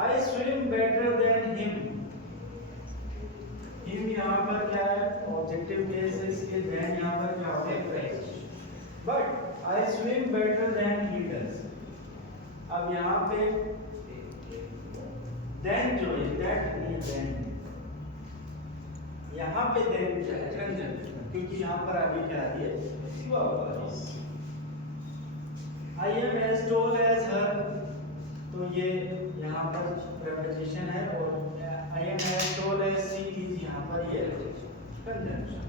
I swim better than him। him यहाँ पर क्या है? ऑब्जेक्टिव केस है, इसलिए then यहाँ पर क्या होगा? But I swim better than he does। अब यहाँ पे then जो है that नहीं then, यहाँ पे then क्या है? कंजंक्शन, क्योंकि यहाँ पर आगे क्या आ रही है? Verb. I am as tall as her, तो ये यहाँ पर प्रेपोजिशन है, और I am as tall as she is यहाँ पर ये conjunction.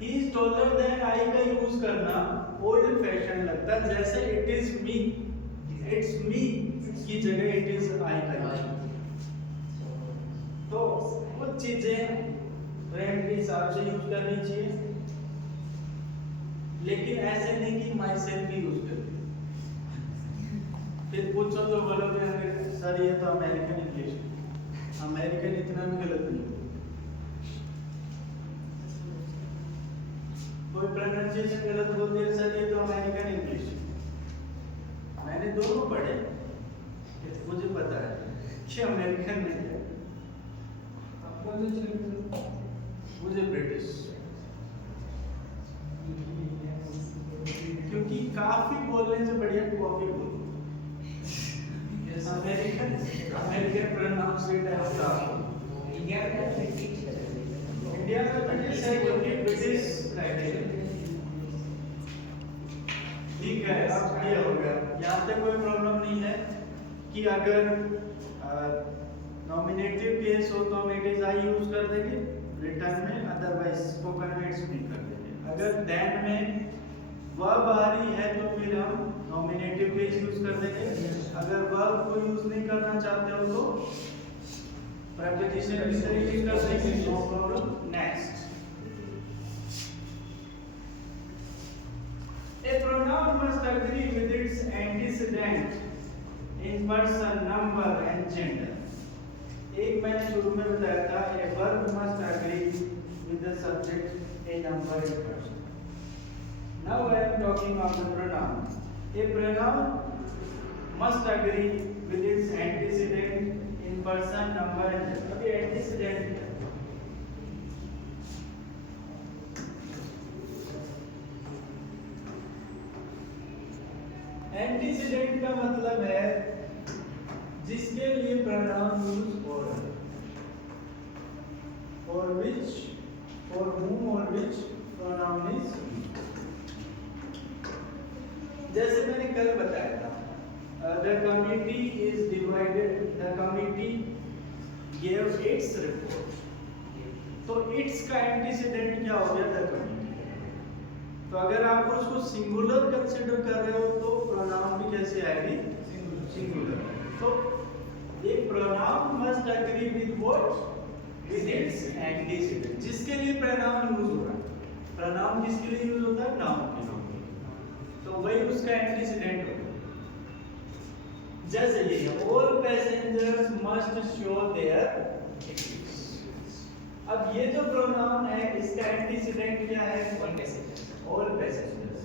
He is taller than I का यूज करना ओल्ड फैशन लगता है, जैसे it is me, it's me की जगह it is I का यूज। तो कुछ चीजें ट्रेंड के हिसाब से यूज करनी चाहिए, लेकिन ऐसे नहीं कि माई सेल्फ ही यूज कर। फिर पूछो तो बोलोगे सर ये तो अमेरिकन इंग्लिश। अमेरिकन इतना भी गलत नहीं, कोई प्रोनाउंसिएशन गलत बोल दिया सर ये तो अमेरिकन इंग्लिश। मैंने दोनों पढ़े, मुझे पता है कि अमेरिकन नहीं है, मुझे ब्रिटिश, क्योंकि काफी बोलने से बढ़िया कॉफी बोलो। American pronounce it as India में तो ये है क्योंकि ब्रिटिश ठीक है। अब ये हो गया, यहाँ पे कोई प्रॉब्लम नहीं है कि अगर नॉमिनेटिव केस हो तो हम इट इज आई यूज कर देंगे रिटर्न में, अदरवाइज स्पोकन में इट्स भी कर देंगे। अगर देन में वर्ब आ रही है तो फिर हम नॉमिनेटिव केस यूज कर देंगे। अगर वर्ब को यूज नहीं करना चाहते हो तो प्रीपोजिशन इस तरीके कर देंगे, no problem. Next, a pronoun must agree with its antecedent in person, number and gender. एक मैंने शुरू में बताया था, a verb must agree with the subject, a number and person. Now I am talking of the pronoun. A pronoun must agree with its antecedent in person, number and gender. अभी antecedent antecedent का मतलब है जिसके लिए pronoun use हो रहा है, for which, for whom और which प्रोनाउन इज। जैसे मैंने कल बताया था, the committee is divided, the committee gave its report, तो इट्स का एंटीसीडेंट क्या हो गया? The committee. तो अगर आप उसको सिंगुलर कंसीडर कर रहे हो तो प्रोनाउन भी कैसे आएगी? सिंगुलर। तो एक pronoun must agree with what? With its antecedent. जिसके लिए प्रोनाउन यूज हो रहा है, प्रोनाउन किसके लिए यूज होता है? नाउन के लिए, तो वही उसका एंटीसीडेंट होगा। जैसे ये all passengers must show their tickets. अब ये जो प्रोनाउन है इसका एंटीसीडेंट क्या है? All passengers.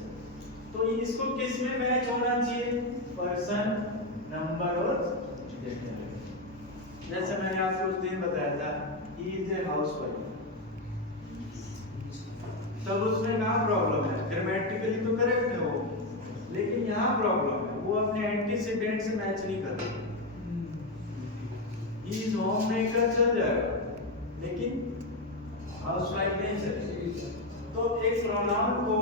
तो इसको किस में मैच होना चाहिए? पर्सन, नंबर और जेंडर। जैसे मैंने आपको उस दिन बताया था, ही इज ए हाउसवाइफ, तब उसमें कहाँ प्रॉब्लम है? ग्रामेटिकली तो करेक्ट है वो, लेकिन यहाँ प्रॉब्लम है, वो अपने एंटीसीडेंट से मैच नहीं कर रहा। ही इज होम मेकर चल जाएगा, लेकिन हाउसवाइफ नहीं चलेगी। तो एक प्रोनाउन को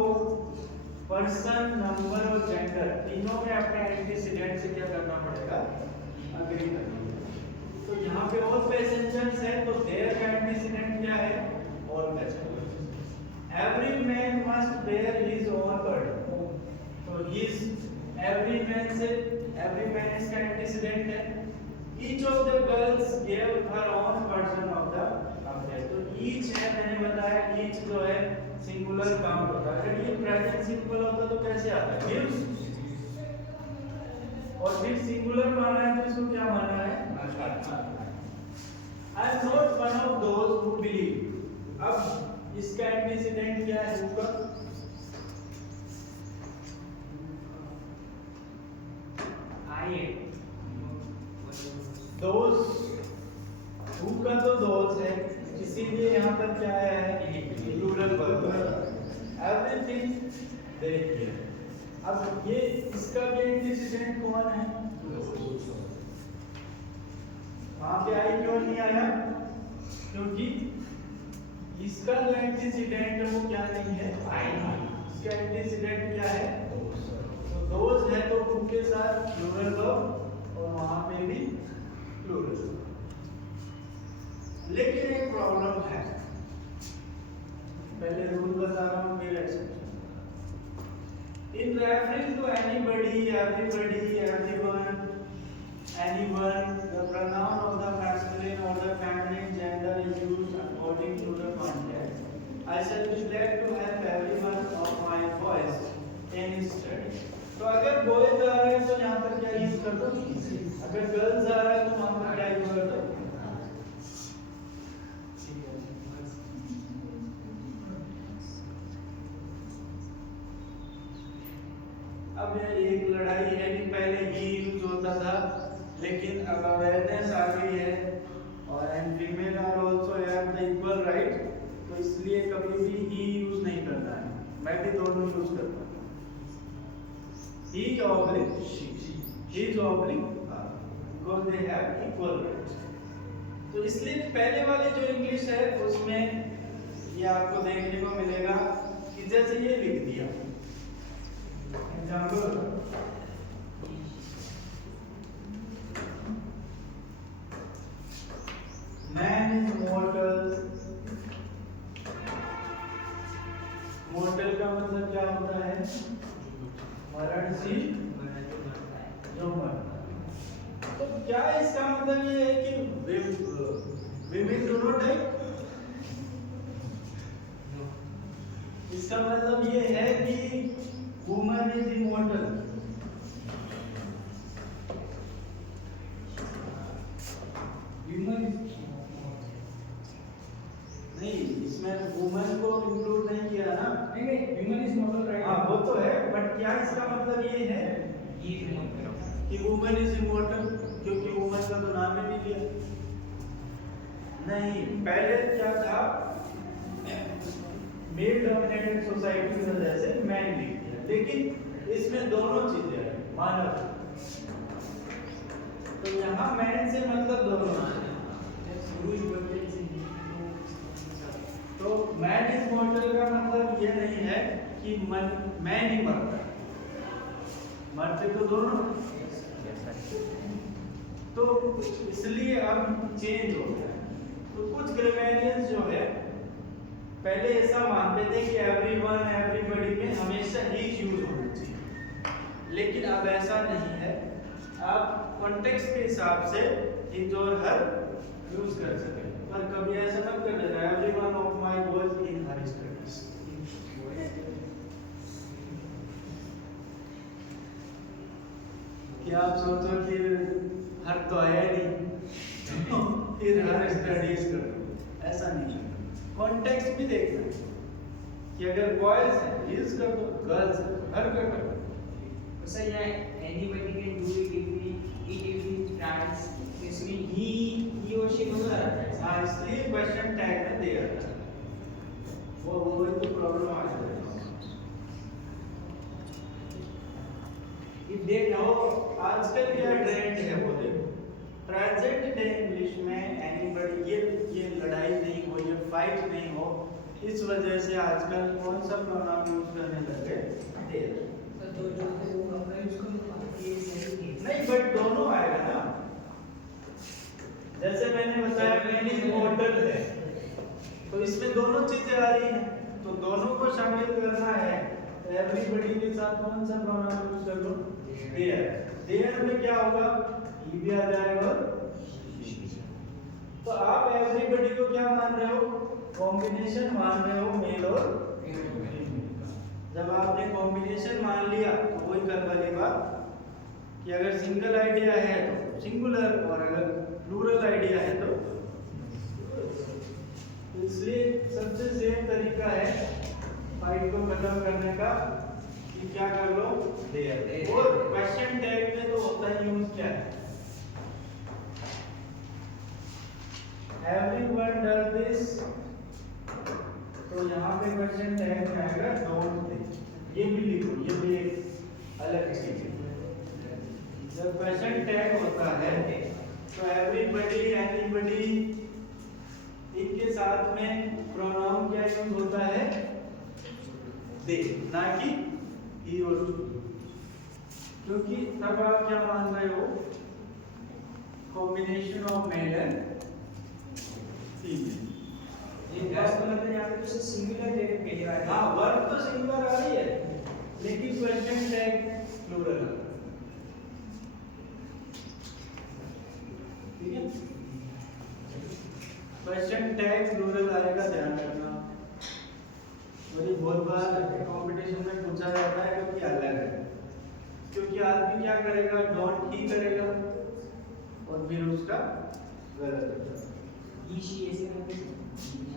पर्सन, नंबर और जेंडर तीनों में अपने एंटीसीडेंट से क्या करना पड़ेगा? अग्री करना पड़ेगा। तो यहाँ पे ऑल पैसेंजर्स है तो देयर का एंटीसीडेंट क्या है? All passengers. Every man must bear his own burden, तो हिज, एवरी मैन से एवरी मैन इसका एंटीसीडेंट है। Each of the girls gave her own version of the affair, तो ईच है, मैंने बताया ईच जो है सिंगुलर काउंट होता है। अगर ये प्रेजेंट सिंपल होता तो कैसे आता है? गिव्स, और फिर सिंगुलर माना है तो इसको क्या माना है? I am not one of those who believe. अब इसका एंटीसीडेंट क्या है? उसका आई एम, दोज, हु का तो दोज है, इसीलिए यहाँ पर क्या है? प्लूरल वर्ब है। Everything they hear. अब ये इसका भी एंटीसीडेंट कौन है? वहां पे आई क्यों नहीं आया? क्योंकि इसका जो एंटीसीडेंट है वो क्या नहीं है? आई। इसका एंटीसीडेंट क्या है? तो दोज है तो उनके साथ प्लूरल वर्ब, और वहां पे भी प्लूरल। लेकिन एक प्रॉब्लम है, पहले रूल बता रहा हूं फिर exception. In referring to anybody, everybody, everyone, anyone, the pronoun of the masculine or the feminine gender is used according to the context. I shall be glad to have everyone of my boys in study. तो अगर boys आ रहे हैं तो यहाँ पर क्या use कर दो? अगर girls आ रहा है तो वहाँ पर क्या यूज कर दो? अब एक लड़ाई है कि पहले ही यूज होता था, लेकिन अब अवेयरनेस आ गई है और and female are also have the equal right, तो इसलिए कभी भी ही यूज नहीं करना है। मैं भी दोनों यूज करता हूँ, he oblique she, his oblique her, because they have equal right. तो इसलिए पहले वाली जो इंग्लिश है उसमें ये आपको देखने को मिलेगा कि जैसे ये लिख दिया एग्जाम्पल, मैन इज मॉर्टल। मॉर्टल का मतलब क्या होता है? मरणशील, जो मरता है। तो क्या इसका मतलब ये है कि women do not die? इसका मतलब ये है कि woman is immortal। नहीं, इसमें वुमन को इंक्लूड नहीं किया ना। नहीं, ह्यूमन इज मॉडल राइट। हाँ वो तो है, बट क्या इसका मतलब ये है कि वुमन इज इमॉर्टल, क्योंकि वुमन का तो नाम ही नहीं लिया। नहीं, पहले क्या था, मेल डोमिनेटेड सोसाइटी की वजह से मैन लिख दिया, लेकिन इसमें दोनों चीजें हैं, मानव। तो यहाँ मैन से मतलब दोनों। तो मैन इज मॉर्टल का मतलब ये नहीं है कि मैन ही मरता है, मरते तो दोनों। तो इसलिए अब चेंज हो गया। तो कुछ ग्रामेरियंस जो है पहले ऐसा मानते थे कि एवरीवन एवरीबॉडी में हमेशा ही यूज होना चाहिए, लेकिन अब ऐसा नहीं है। आप कॉन्टेक्स्ट के हिसाब से इन और हर यूज कर सके, पर कभी ऐसा मत कर देना everyone of my boys in her studies. क्या आप सोचो कि हर तो आया नहीं फिर हर स्टडीज कर दो, ऐसा नहीं है। कॉन्टेक्स्ट भी देखना है कि अगर बॉयज है यूज कर दो, गर्ल्स है हर कर दो। सर या anybody can do it if he tries, इसमें he or she दोनों आ रहा है। हाँ, इसलिए क्वेश्चन टैग में दे रहा है, वो तो प्रॉब्लम आ जाता है। दे तो आजकल क्या ट्रेंड है वो देखो, प्रेजेंट डे इंग्लिश में एनीबॉडी, ये लड़ाई नहीं हो, ये फाइट नहीं हो, इस वजह से आजकल कौन सा प्रोनाउन यूज करने लगे? देयर। तो जो वो अपना यूज करो ये सही नहीं, बट दोनों आएगा ना। जैसे मैंने बताया मैन इज मॉर्टल है, तो इसमें दोनों चीजें आ रही हैं, तो दोनों को शामिल करना है। एवरीबॉडी के साथ कौन सा प्रोनाउन यूज कर लो? देयर। देयर में क्या होगा? ही भी आ जाएगा। तो आप एवरीबॉडी को क्या मान रहे हो? कॉम्बिनेशन मान रहे हो मेल और फीमेल। जब आपने कॉम्बिनेशन मान लिया तो वही कर वाली बात कि अगर सिंगल आइडिया है तो सिंगुलर, और अगर प्लूरल आइडिया है तो। इसलिए सबसे सेफ तरीका है फाइट को खत्म करने का कि क्या कर लो? देयर। और क्वेश्चन टैग में तो होता है यूज क्या है? एवरीवन डज दिस, तो यहाँ पे क्वेश्चन टैग में आएगा डोंट दे। ये भी लिखो, ये भी एक अलग चीज है। जब क्वेश्चन टैग होता है तो एवरीबॉडी एनीबॉडी इनके साथ में प्रोनाउन क्या यूज होता है? दे, ना कि ही और शी। क्योंकि तब आप क्या मान रहे हो? Combination of male and female. ये गैस का मतलब यहाँ पे तो सिंगुलर दे पहले वाला। हाँ, वर्ब तो सिंगुलर आ रही है, लेकिन क्वेश्चन टैग प्लूरल है। ठीक है, क्वेश्चन टैग प्लूरल आएगा, ध्यान रखना। और ये बहुत बार कंपटीशन में पूछा जाता है क्योंकि अलग है, क्योंकि आदमी क्या करेगा? डोंट ही करेगा और फिर उसका गलत होगा। ही शी ऐसे करके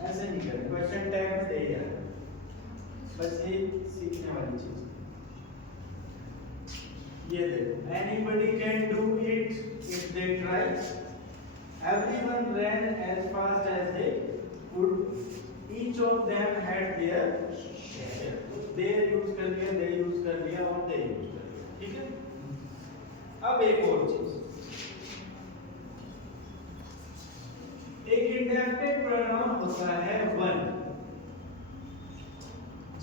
ऐसे नहीं करेगा, क्वेश्चन टैग में दे जाएगा। बस ये सीखने वाली चीज। ये देखो, anybody can do it if they try, everyone ran as fast as they could, each of them had their share. they use कर लिया, they यूज कर लिया और they यूज कर लिया। ठीक है, अब एक और चीज, एक इंडेफिनिट प्रोनाउन होता है वन।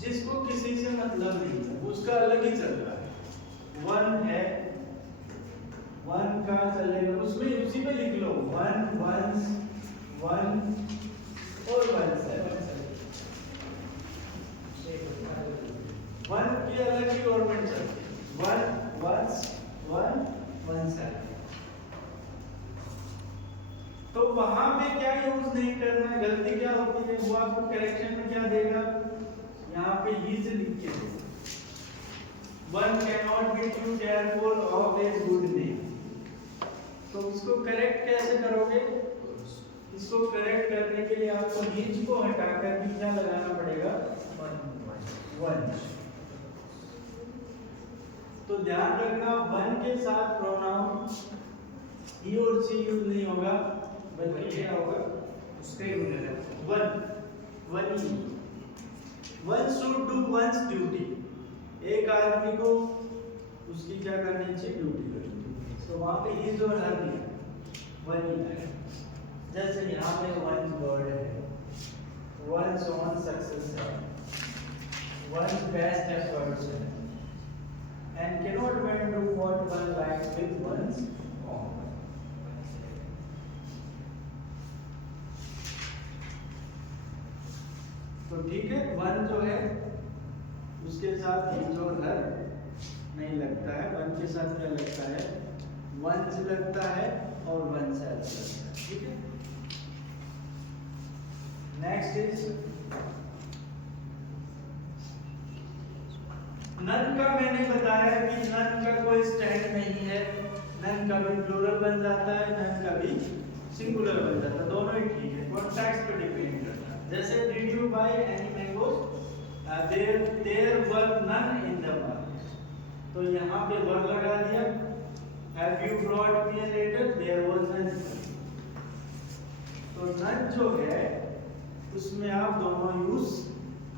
जिसको किसी से मतलब नहीं है, उसका अलग ही चल रहा है। वन है, वन का चलेगा, उसमें उसी पे लिख लो वन वंस वन और वन सेवन। वन की अलग ही गवर्नमेंट चलती है, one one's one one seven. तो वहां पे क्या यूज नहीं करना है, गलती क्या होती है, वो आपको करेक्शन में क्या देगा, यहाँ पे इज लिख के देगा, one can not be too careful of a good name. तो उसको करेक्ट कैसे करोगे, इसको करेक्ट करने के लिए आपको इज को हटाकर भी क्या लगाना पड़ेगा, वन। तो ध्यान रखना वन के साथ प्रोनाउन ही और शी यूज नहीं होगा, बल्कि क्या होगा, उसका use one one he. One should do once duty, एक आदमी को उसकी क्या करनी चाहिए, ड्यूटी करनी। तो वहां पे इज और हर नहीं है, वन ही है। जैसे यहाँ पे वन वर्ड है, वंस ऑन सक्सेस है, वंस बेस्ट एफर्ट्स है, and cannot one do what one likes with one's own. तो ठीक है, वन जो है उसके साथ इज और हर नहीं लगता है, वन के साथ क्या लगता है, वंस लगता है और वन से लगता है। ठीक है, नेक्स्ट इज नन का मैंने बताया कि नन का कोई स्टैंड नहीं है, नन का भी प्लूरल बन जाता है, नन का भी सिंगुलर बन जाता है, दोनों ही ठीक है, कॉन्टेक्स्ट पे डिपेंड करता है। जैसे did you buy any mangoes, there were none in the market, तो यहाँ पे वर लगा दिया, have you brought me a letter, there was none. तो नन जो है उसमें आप दोनों यूज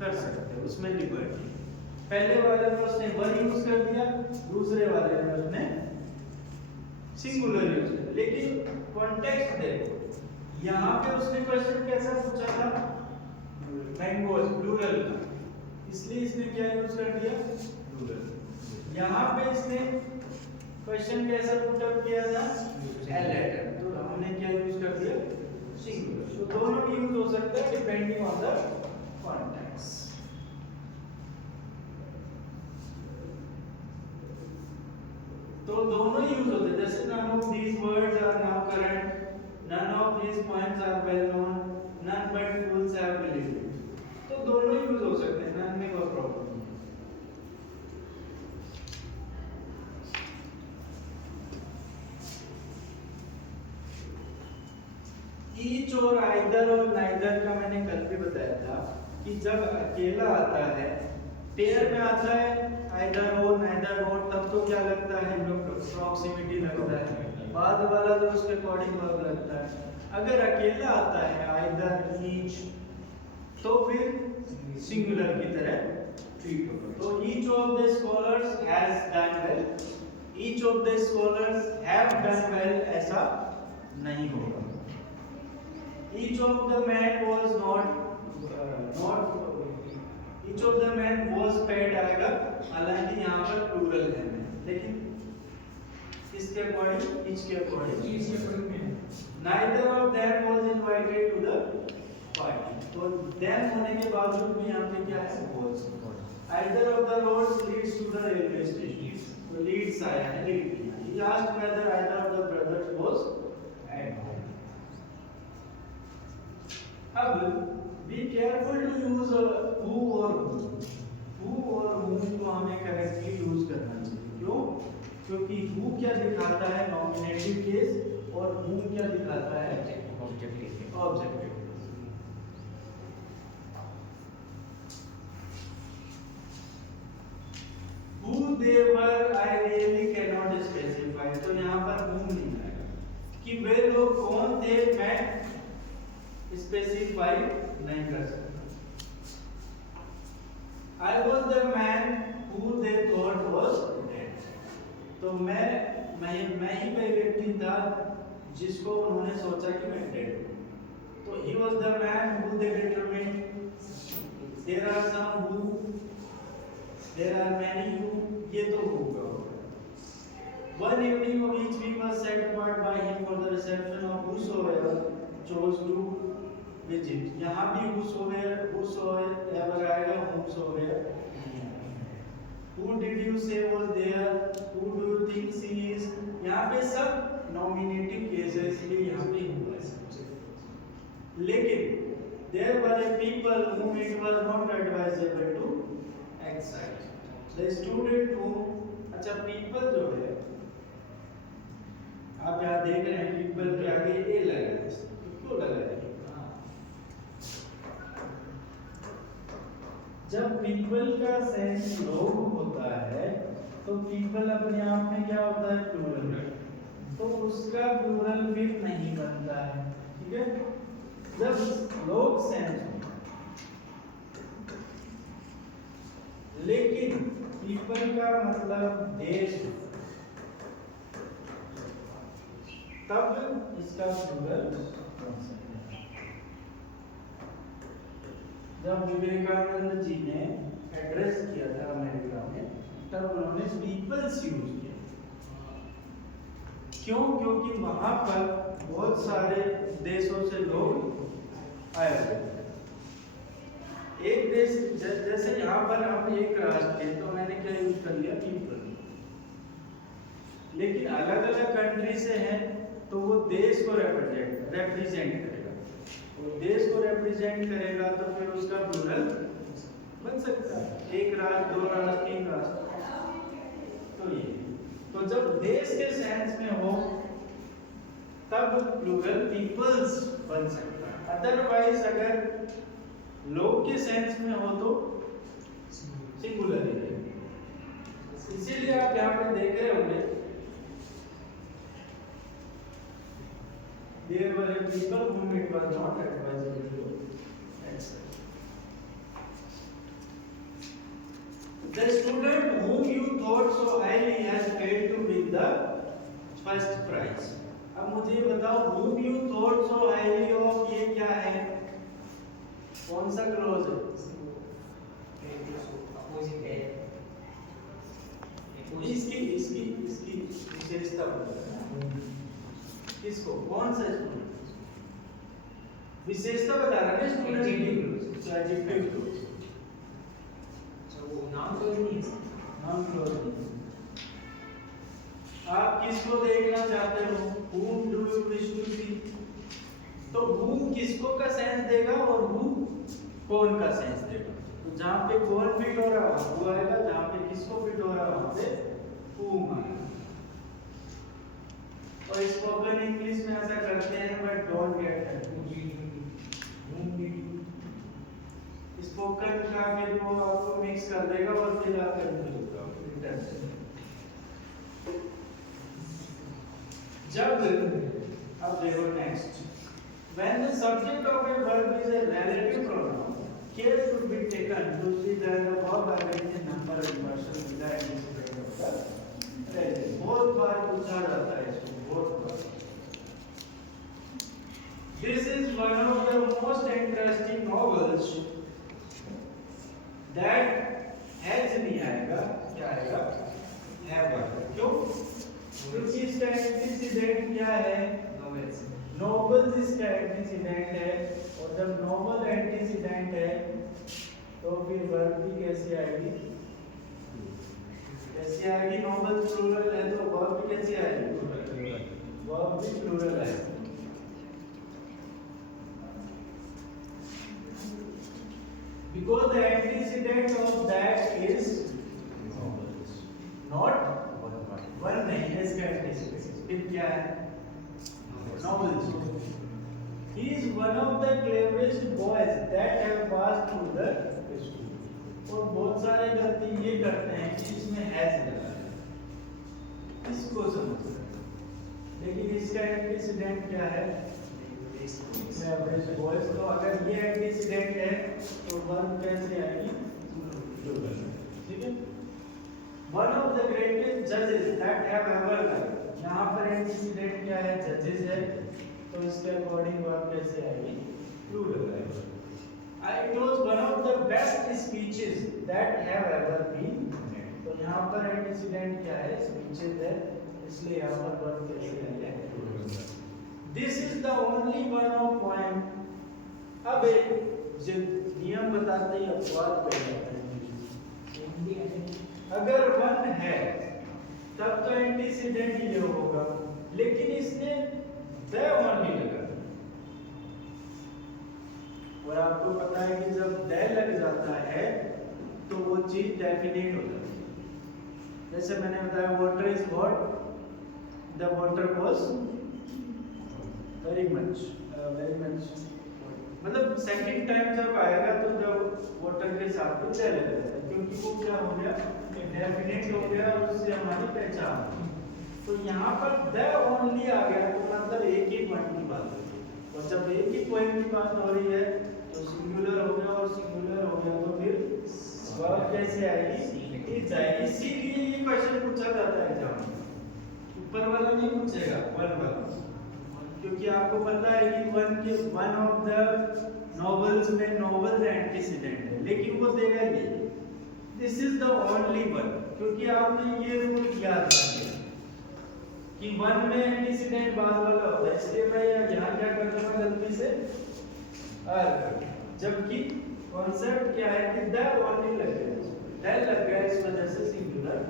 कर सकते हो, उसमें लिबर्टी। पहले वाले में उसने वर यूज कर दिया, दूसरे वाले में उसने सिंगुलर यूज किया, लेकिन कॉन्टेक्स्ट देखो, यहाँ पे उसने क्वेश्चन कैसा पूछा था, मैंगोज प्लूरल का, इसलिए इसने क्या यूज कर दिया, प्लूरल। यहाँ पे इसने क्वेश्चन कैसा पुट अप किया था, ए लेटर, तो हमने क्या यूज कर दिया, सिंगुलर। तो दोनों यूज हो सकता है डिपेंडिंग ऑन द कॉन्टेक्स्ट। तो दोनों यूज होते हैं, जैसे none of these words are now current, none of these poems are well known, none but fools have believed it। तो दोनों यूज हो सकते हैं, none में कोई प्रॉब्लम नहीं है। ईच और आइदर और नाइदर का मैंने कल भी बताया था कि जब अकेला आता है, पेयर में आता है आइदर और नाइदर और, तब तो क्या लगता है, प्रॉक्सिमिटी लगता है, बाद वाला जो उसके अकॉर्डिंग वर्ब लगता है। अगर अकेला आता है आइदर ईच, तो फिर सिंगुलर की तरह ट्रीट होगा। तो each of the scholars has done well, each of the scholars have done well, ऐसा नहीं होगा। Each of the man was each of the man was paid आएगा, हालांकि यहाँ पर प्लूरल है, लेकिन इसके अकॉर्डिंग, each के according. Neither of them was invited to the party, तो them होने के बावजूद भी यहाँ पे क्या है, was। Either of the roads leads to the railway station, तो leads आया है, lead नहीं आया। He asked whether either of the brothers was at home। अब be careful to use who और who और whom को हमें करेक्टली यूज करना चाहिए। क्यों? क्योंकि who क्या दिखाता है, नॉमिनेटिव केस, और whom क्या दिखाता है, objective. Who they were I really cannot specify, तो यहाँ पर whom नहीं आएगा, कि वे लोग कौन थे मैं स्पेसिफाई नहीं कर सकता। I was the man who they thought was dead, तो मैं ही वही व्यक्ति था जिसको उन्होंने सोचा कि मैं डेड हूँ। तो he was the man who they determined there are some who, there are many who, ये तो होगा। One evening of each week was set apart by him for the reception of whosoever chose to visit. यहाँ भी whosoever आएगा, whosoever। Who did you say was there? Who do you think she is? यहाँ पे सब nominative cases इसलिए यहाँ पे हुआ है। लेकिन there were a people whom it was not advisable to excite. The student whom, अच्छा people जो है, आप यहाँ देख रहे हैं people के आगे ए लगा है, क्यों लगा है? जब people का सेंस लोग होता है तो people अपने आप में क्या होता है? प्लूरल, तो उसका प्लूरल फिर नहीं बनता है, ठीक है? जब लोग सेंस हो, लेकिन people का मतलब देश, तब इसका प्लूरल बन सकता है। जब विवेकानंद जी ने एड्रेस किया था अमेरिका में, तब उन्होंने पीपल्स यूज किया। क्यों? क्योंकि वहां पर बहुत सारे देशों से लोग आए हुए थे। एक देश जैसे यहाँ पर हम एक राष्ट्र है, तो मैंने क्या यूज कर लिया? पीपल। लेकिन अलग अलग कंट्री से हैं, तो वो देश को रिप्रेजेंट करेगा। वो देश को रिप्रेजेंट करेगा तो फिर उसका प्लूरल बन सकता है। एक राष्ट्र, दो राष्ट्र, तीन राष्ट्र, तो ये। तो जब देश के सेंस में हो तब प्लूरल पीपल्स बन सकता है। अदरवाइज अगर लोग के सेंस में हो तो सिंगुलर ही रहेगा। इसीलिए आप यहाँ पे देख रहे होंगे, there were a people whom it was not advisable to accept. The student whom you thought so highly has failed to win the first prize. अब मुझे ये बताओ, whom you thought so highly of, ये क्या है? कौन सा clause है? अपोजिट है। इसकी विशेषता बताओ। किसको? कौन सा स्टूडेंट? विशेषता बता रहा है स्टूडेंट की। Adjective close. वो नाउन क्लोज नहीं है। नाउन क्लोज नहीं। आप किसको देखना चाहते हो? Whom do you wish to see? तो whom किसको का सेंस देगा और who कौन का सेंस देगा। तो जहाँ पे कौन फिट हो रहा है वो आएगा, जहाँ पे किसको फिट हो रहा है वहाँ पे whom आएगा। और स्पोकन इंग्लिश में ऐसा करते हैं, but don't get that. Spoken का फिर वो आपको मिक्स कर देगा और फिर आप जब, अब देखो next, when the subject of a verb is a relative pronoun, care should be taken to see that the verb against a number of persons that is the relative। बहुत बार पूछा जाता है इसको, बहुत बार। This is one of the most interesting novels that has नहीं आएगा, क्या आएगा? Have आएगा। क्यों? क्योंकि इसका एंटीसीडेंट क्या है? नोबल्स इसका एंटीसीडेंट है, और जब नोबल एंटीसीडेंट है तो फिर वर्ब भी कैसे आएगी? कैसे आएगी? नोबल प्लूरल है तो वर्ब भी कैसे आएगी? वर्ब भी प्लूरल है। Because the antecedent of that is not one नहीं है इसका antecedent, फिर क्या है? Novels. He is one of the cleverest boys that have passed through the school. और बहुत सारे गलती ये करते हैं कि इसमें has लगा है, इसको समझ, लेकिन इसका एंटीसीडेंट क्या है? Average boys. तो अगर ये एंटीसीडेंट है तो वर्ब कैसे आएगी? ठीक है। One of the greatest judges that have ever lived, यहाँ पर एंटीसीडेंट क्या है? जजेस है, तो इसके अकॉर्डिंग वर्ब कैसे आएगी? प्लूरल आएगी। It was one of the best speeches that have ever been made. तो यहाँ पर एंटीसीडेंट क्या है? स्पीचेस है, इसलिए यहाँ पर वर्ब कैसे आएगा? This is the only one of point. अब एक जो नियम बताते ही अपवाद पड़ जाता है। अगर वन है तब तो एंटीसीडेंट ये होगा, लेकिन इसने द ओनली लगा, और आपको पता है कि जब द लग जाता है तो वो चीज डेफिनेट हो जाती है। जैसे मैंने बताया water is hot, the water was very much, मतलब सेकंड टाइम जब आएगा तो जब वाटर के साथ में द लग जाता है, क्योंकि वो क्या हो गया, डेफिनेट हो गया और उससे हमारी पहचान। तो यहाँ पर द ओनली आ गया तो मतलब एक ही पॉइंट की बात हो रही है, और जब एक ही पॉइंट की बात हो रही है तो सिंगुलर हो गया, और सिंगुलर हो गया तो फिर वर्ब कैसे आएगी? इज आएगी। इसीलिए ये क्वेश्चन पूछा जाता है एग्जाम में, ऊपर वाला नहीं पूछेगा, वन वाला, क्योंकि आपको पता है कि वन ऑफ द नॉवेल्स में नॉवेल एंटीसीडेंट है, लेकिन वो देगा ये this is the only one, क्योंकि आपने ये रूल याद रखिए कि वन में एंटीसीडेंट बाद वाला होता है, इसलिए मैं यहाँ क्या करता हूँ गलती से आर, जबकि कॉन्सेप्ट क्या है कि द ओनली लग गया, इस वजह से singular.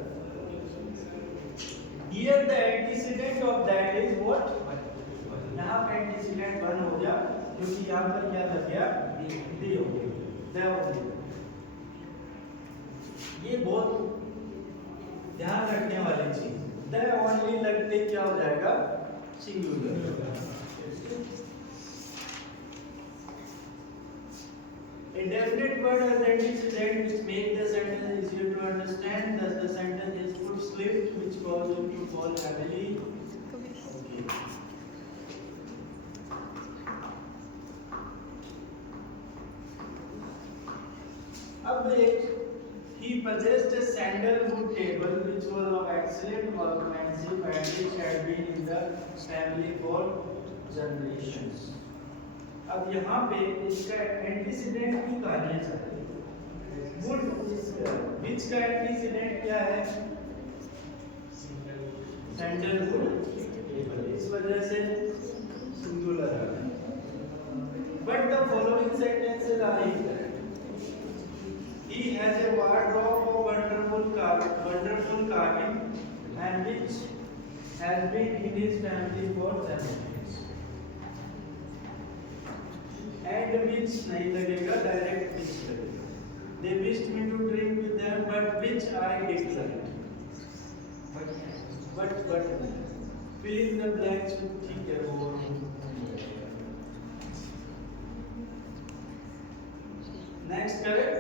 Here the antecedent of that is what, यहाँ पे एंटीसीडेंट वन हो गया, क्योंकि यहाँ पर क्या लग गया, दी हो गया, द ओनली। ये बहुत ध्यान रखने वाली चीज, द ओनली लगते क्या हो जाएगा, singular. A definite word has antecedent which make the sentence easier to understand. Thus, the sentence is foot slipped, which caused him to fall heavily. Okay. अब एक he possessed a sandalwood table which was of excellent workmanship and which had been in the family for generations. अब यहाँ पे इसका antecedent की कहानी चाहिए। Would विच का एंटीसीडेंट क्या है, सैंडलवुड, इस वजह से सिंगुलर आ गया। But the following sentences are incorrect. He has a wardrobe of wonderful carving and which has been in his family for generations. And which नहीं लगेगा, डायरेक्ट which लगेगा। They wished me to drink with them, but which I declined. But fill in the blanks with ठीक है वो। Next correct?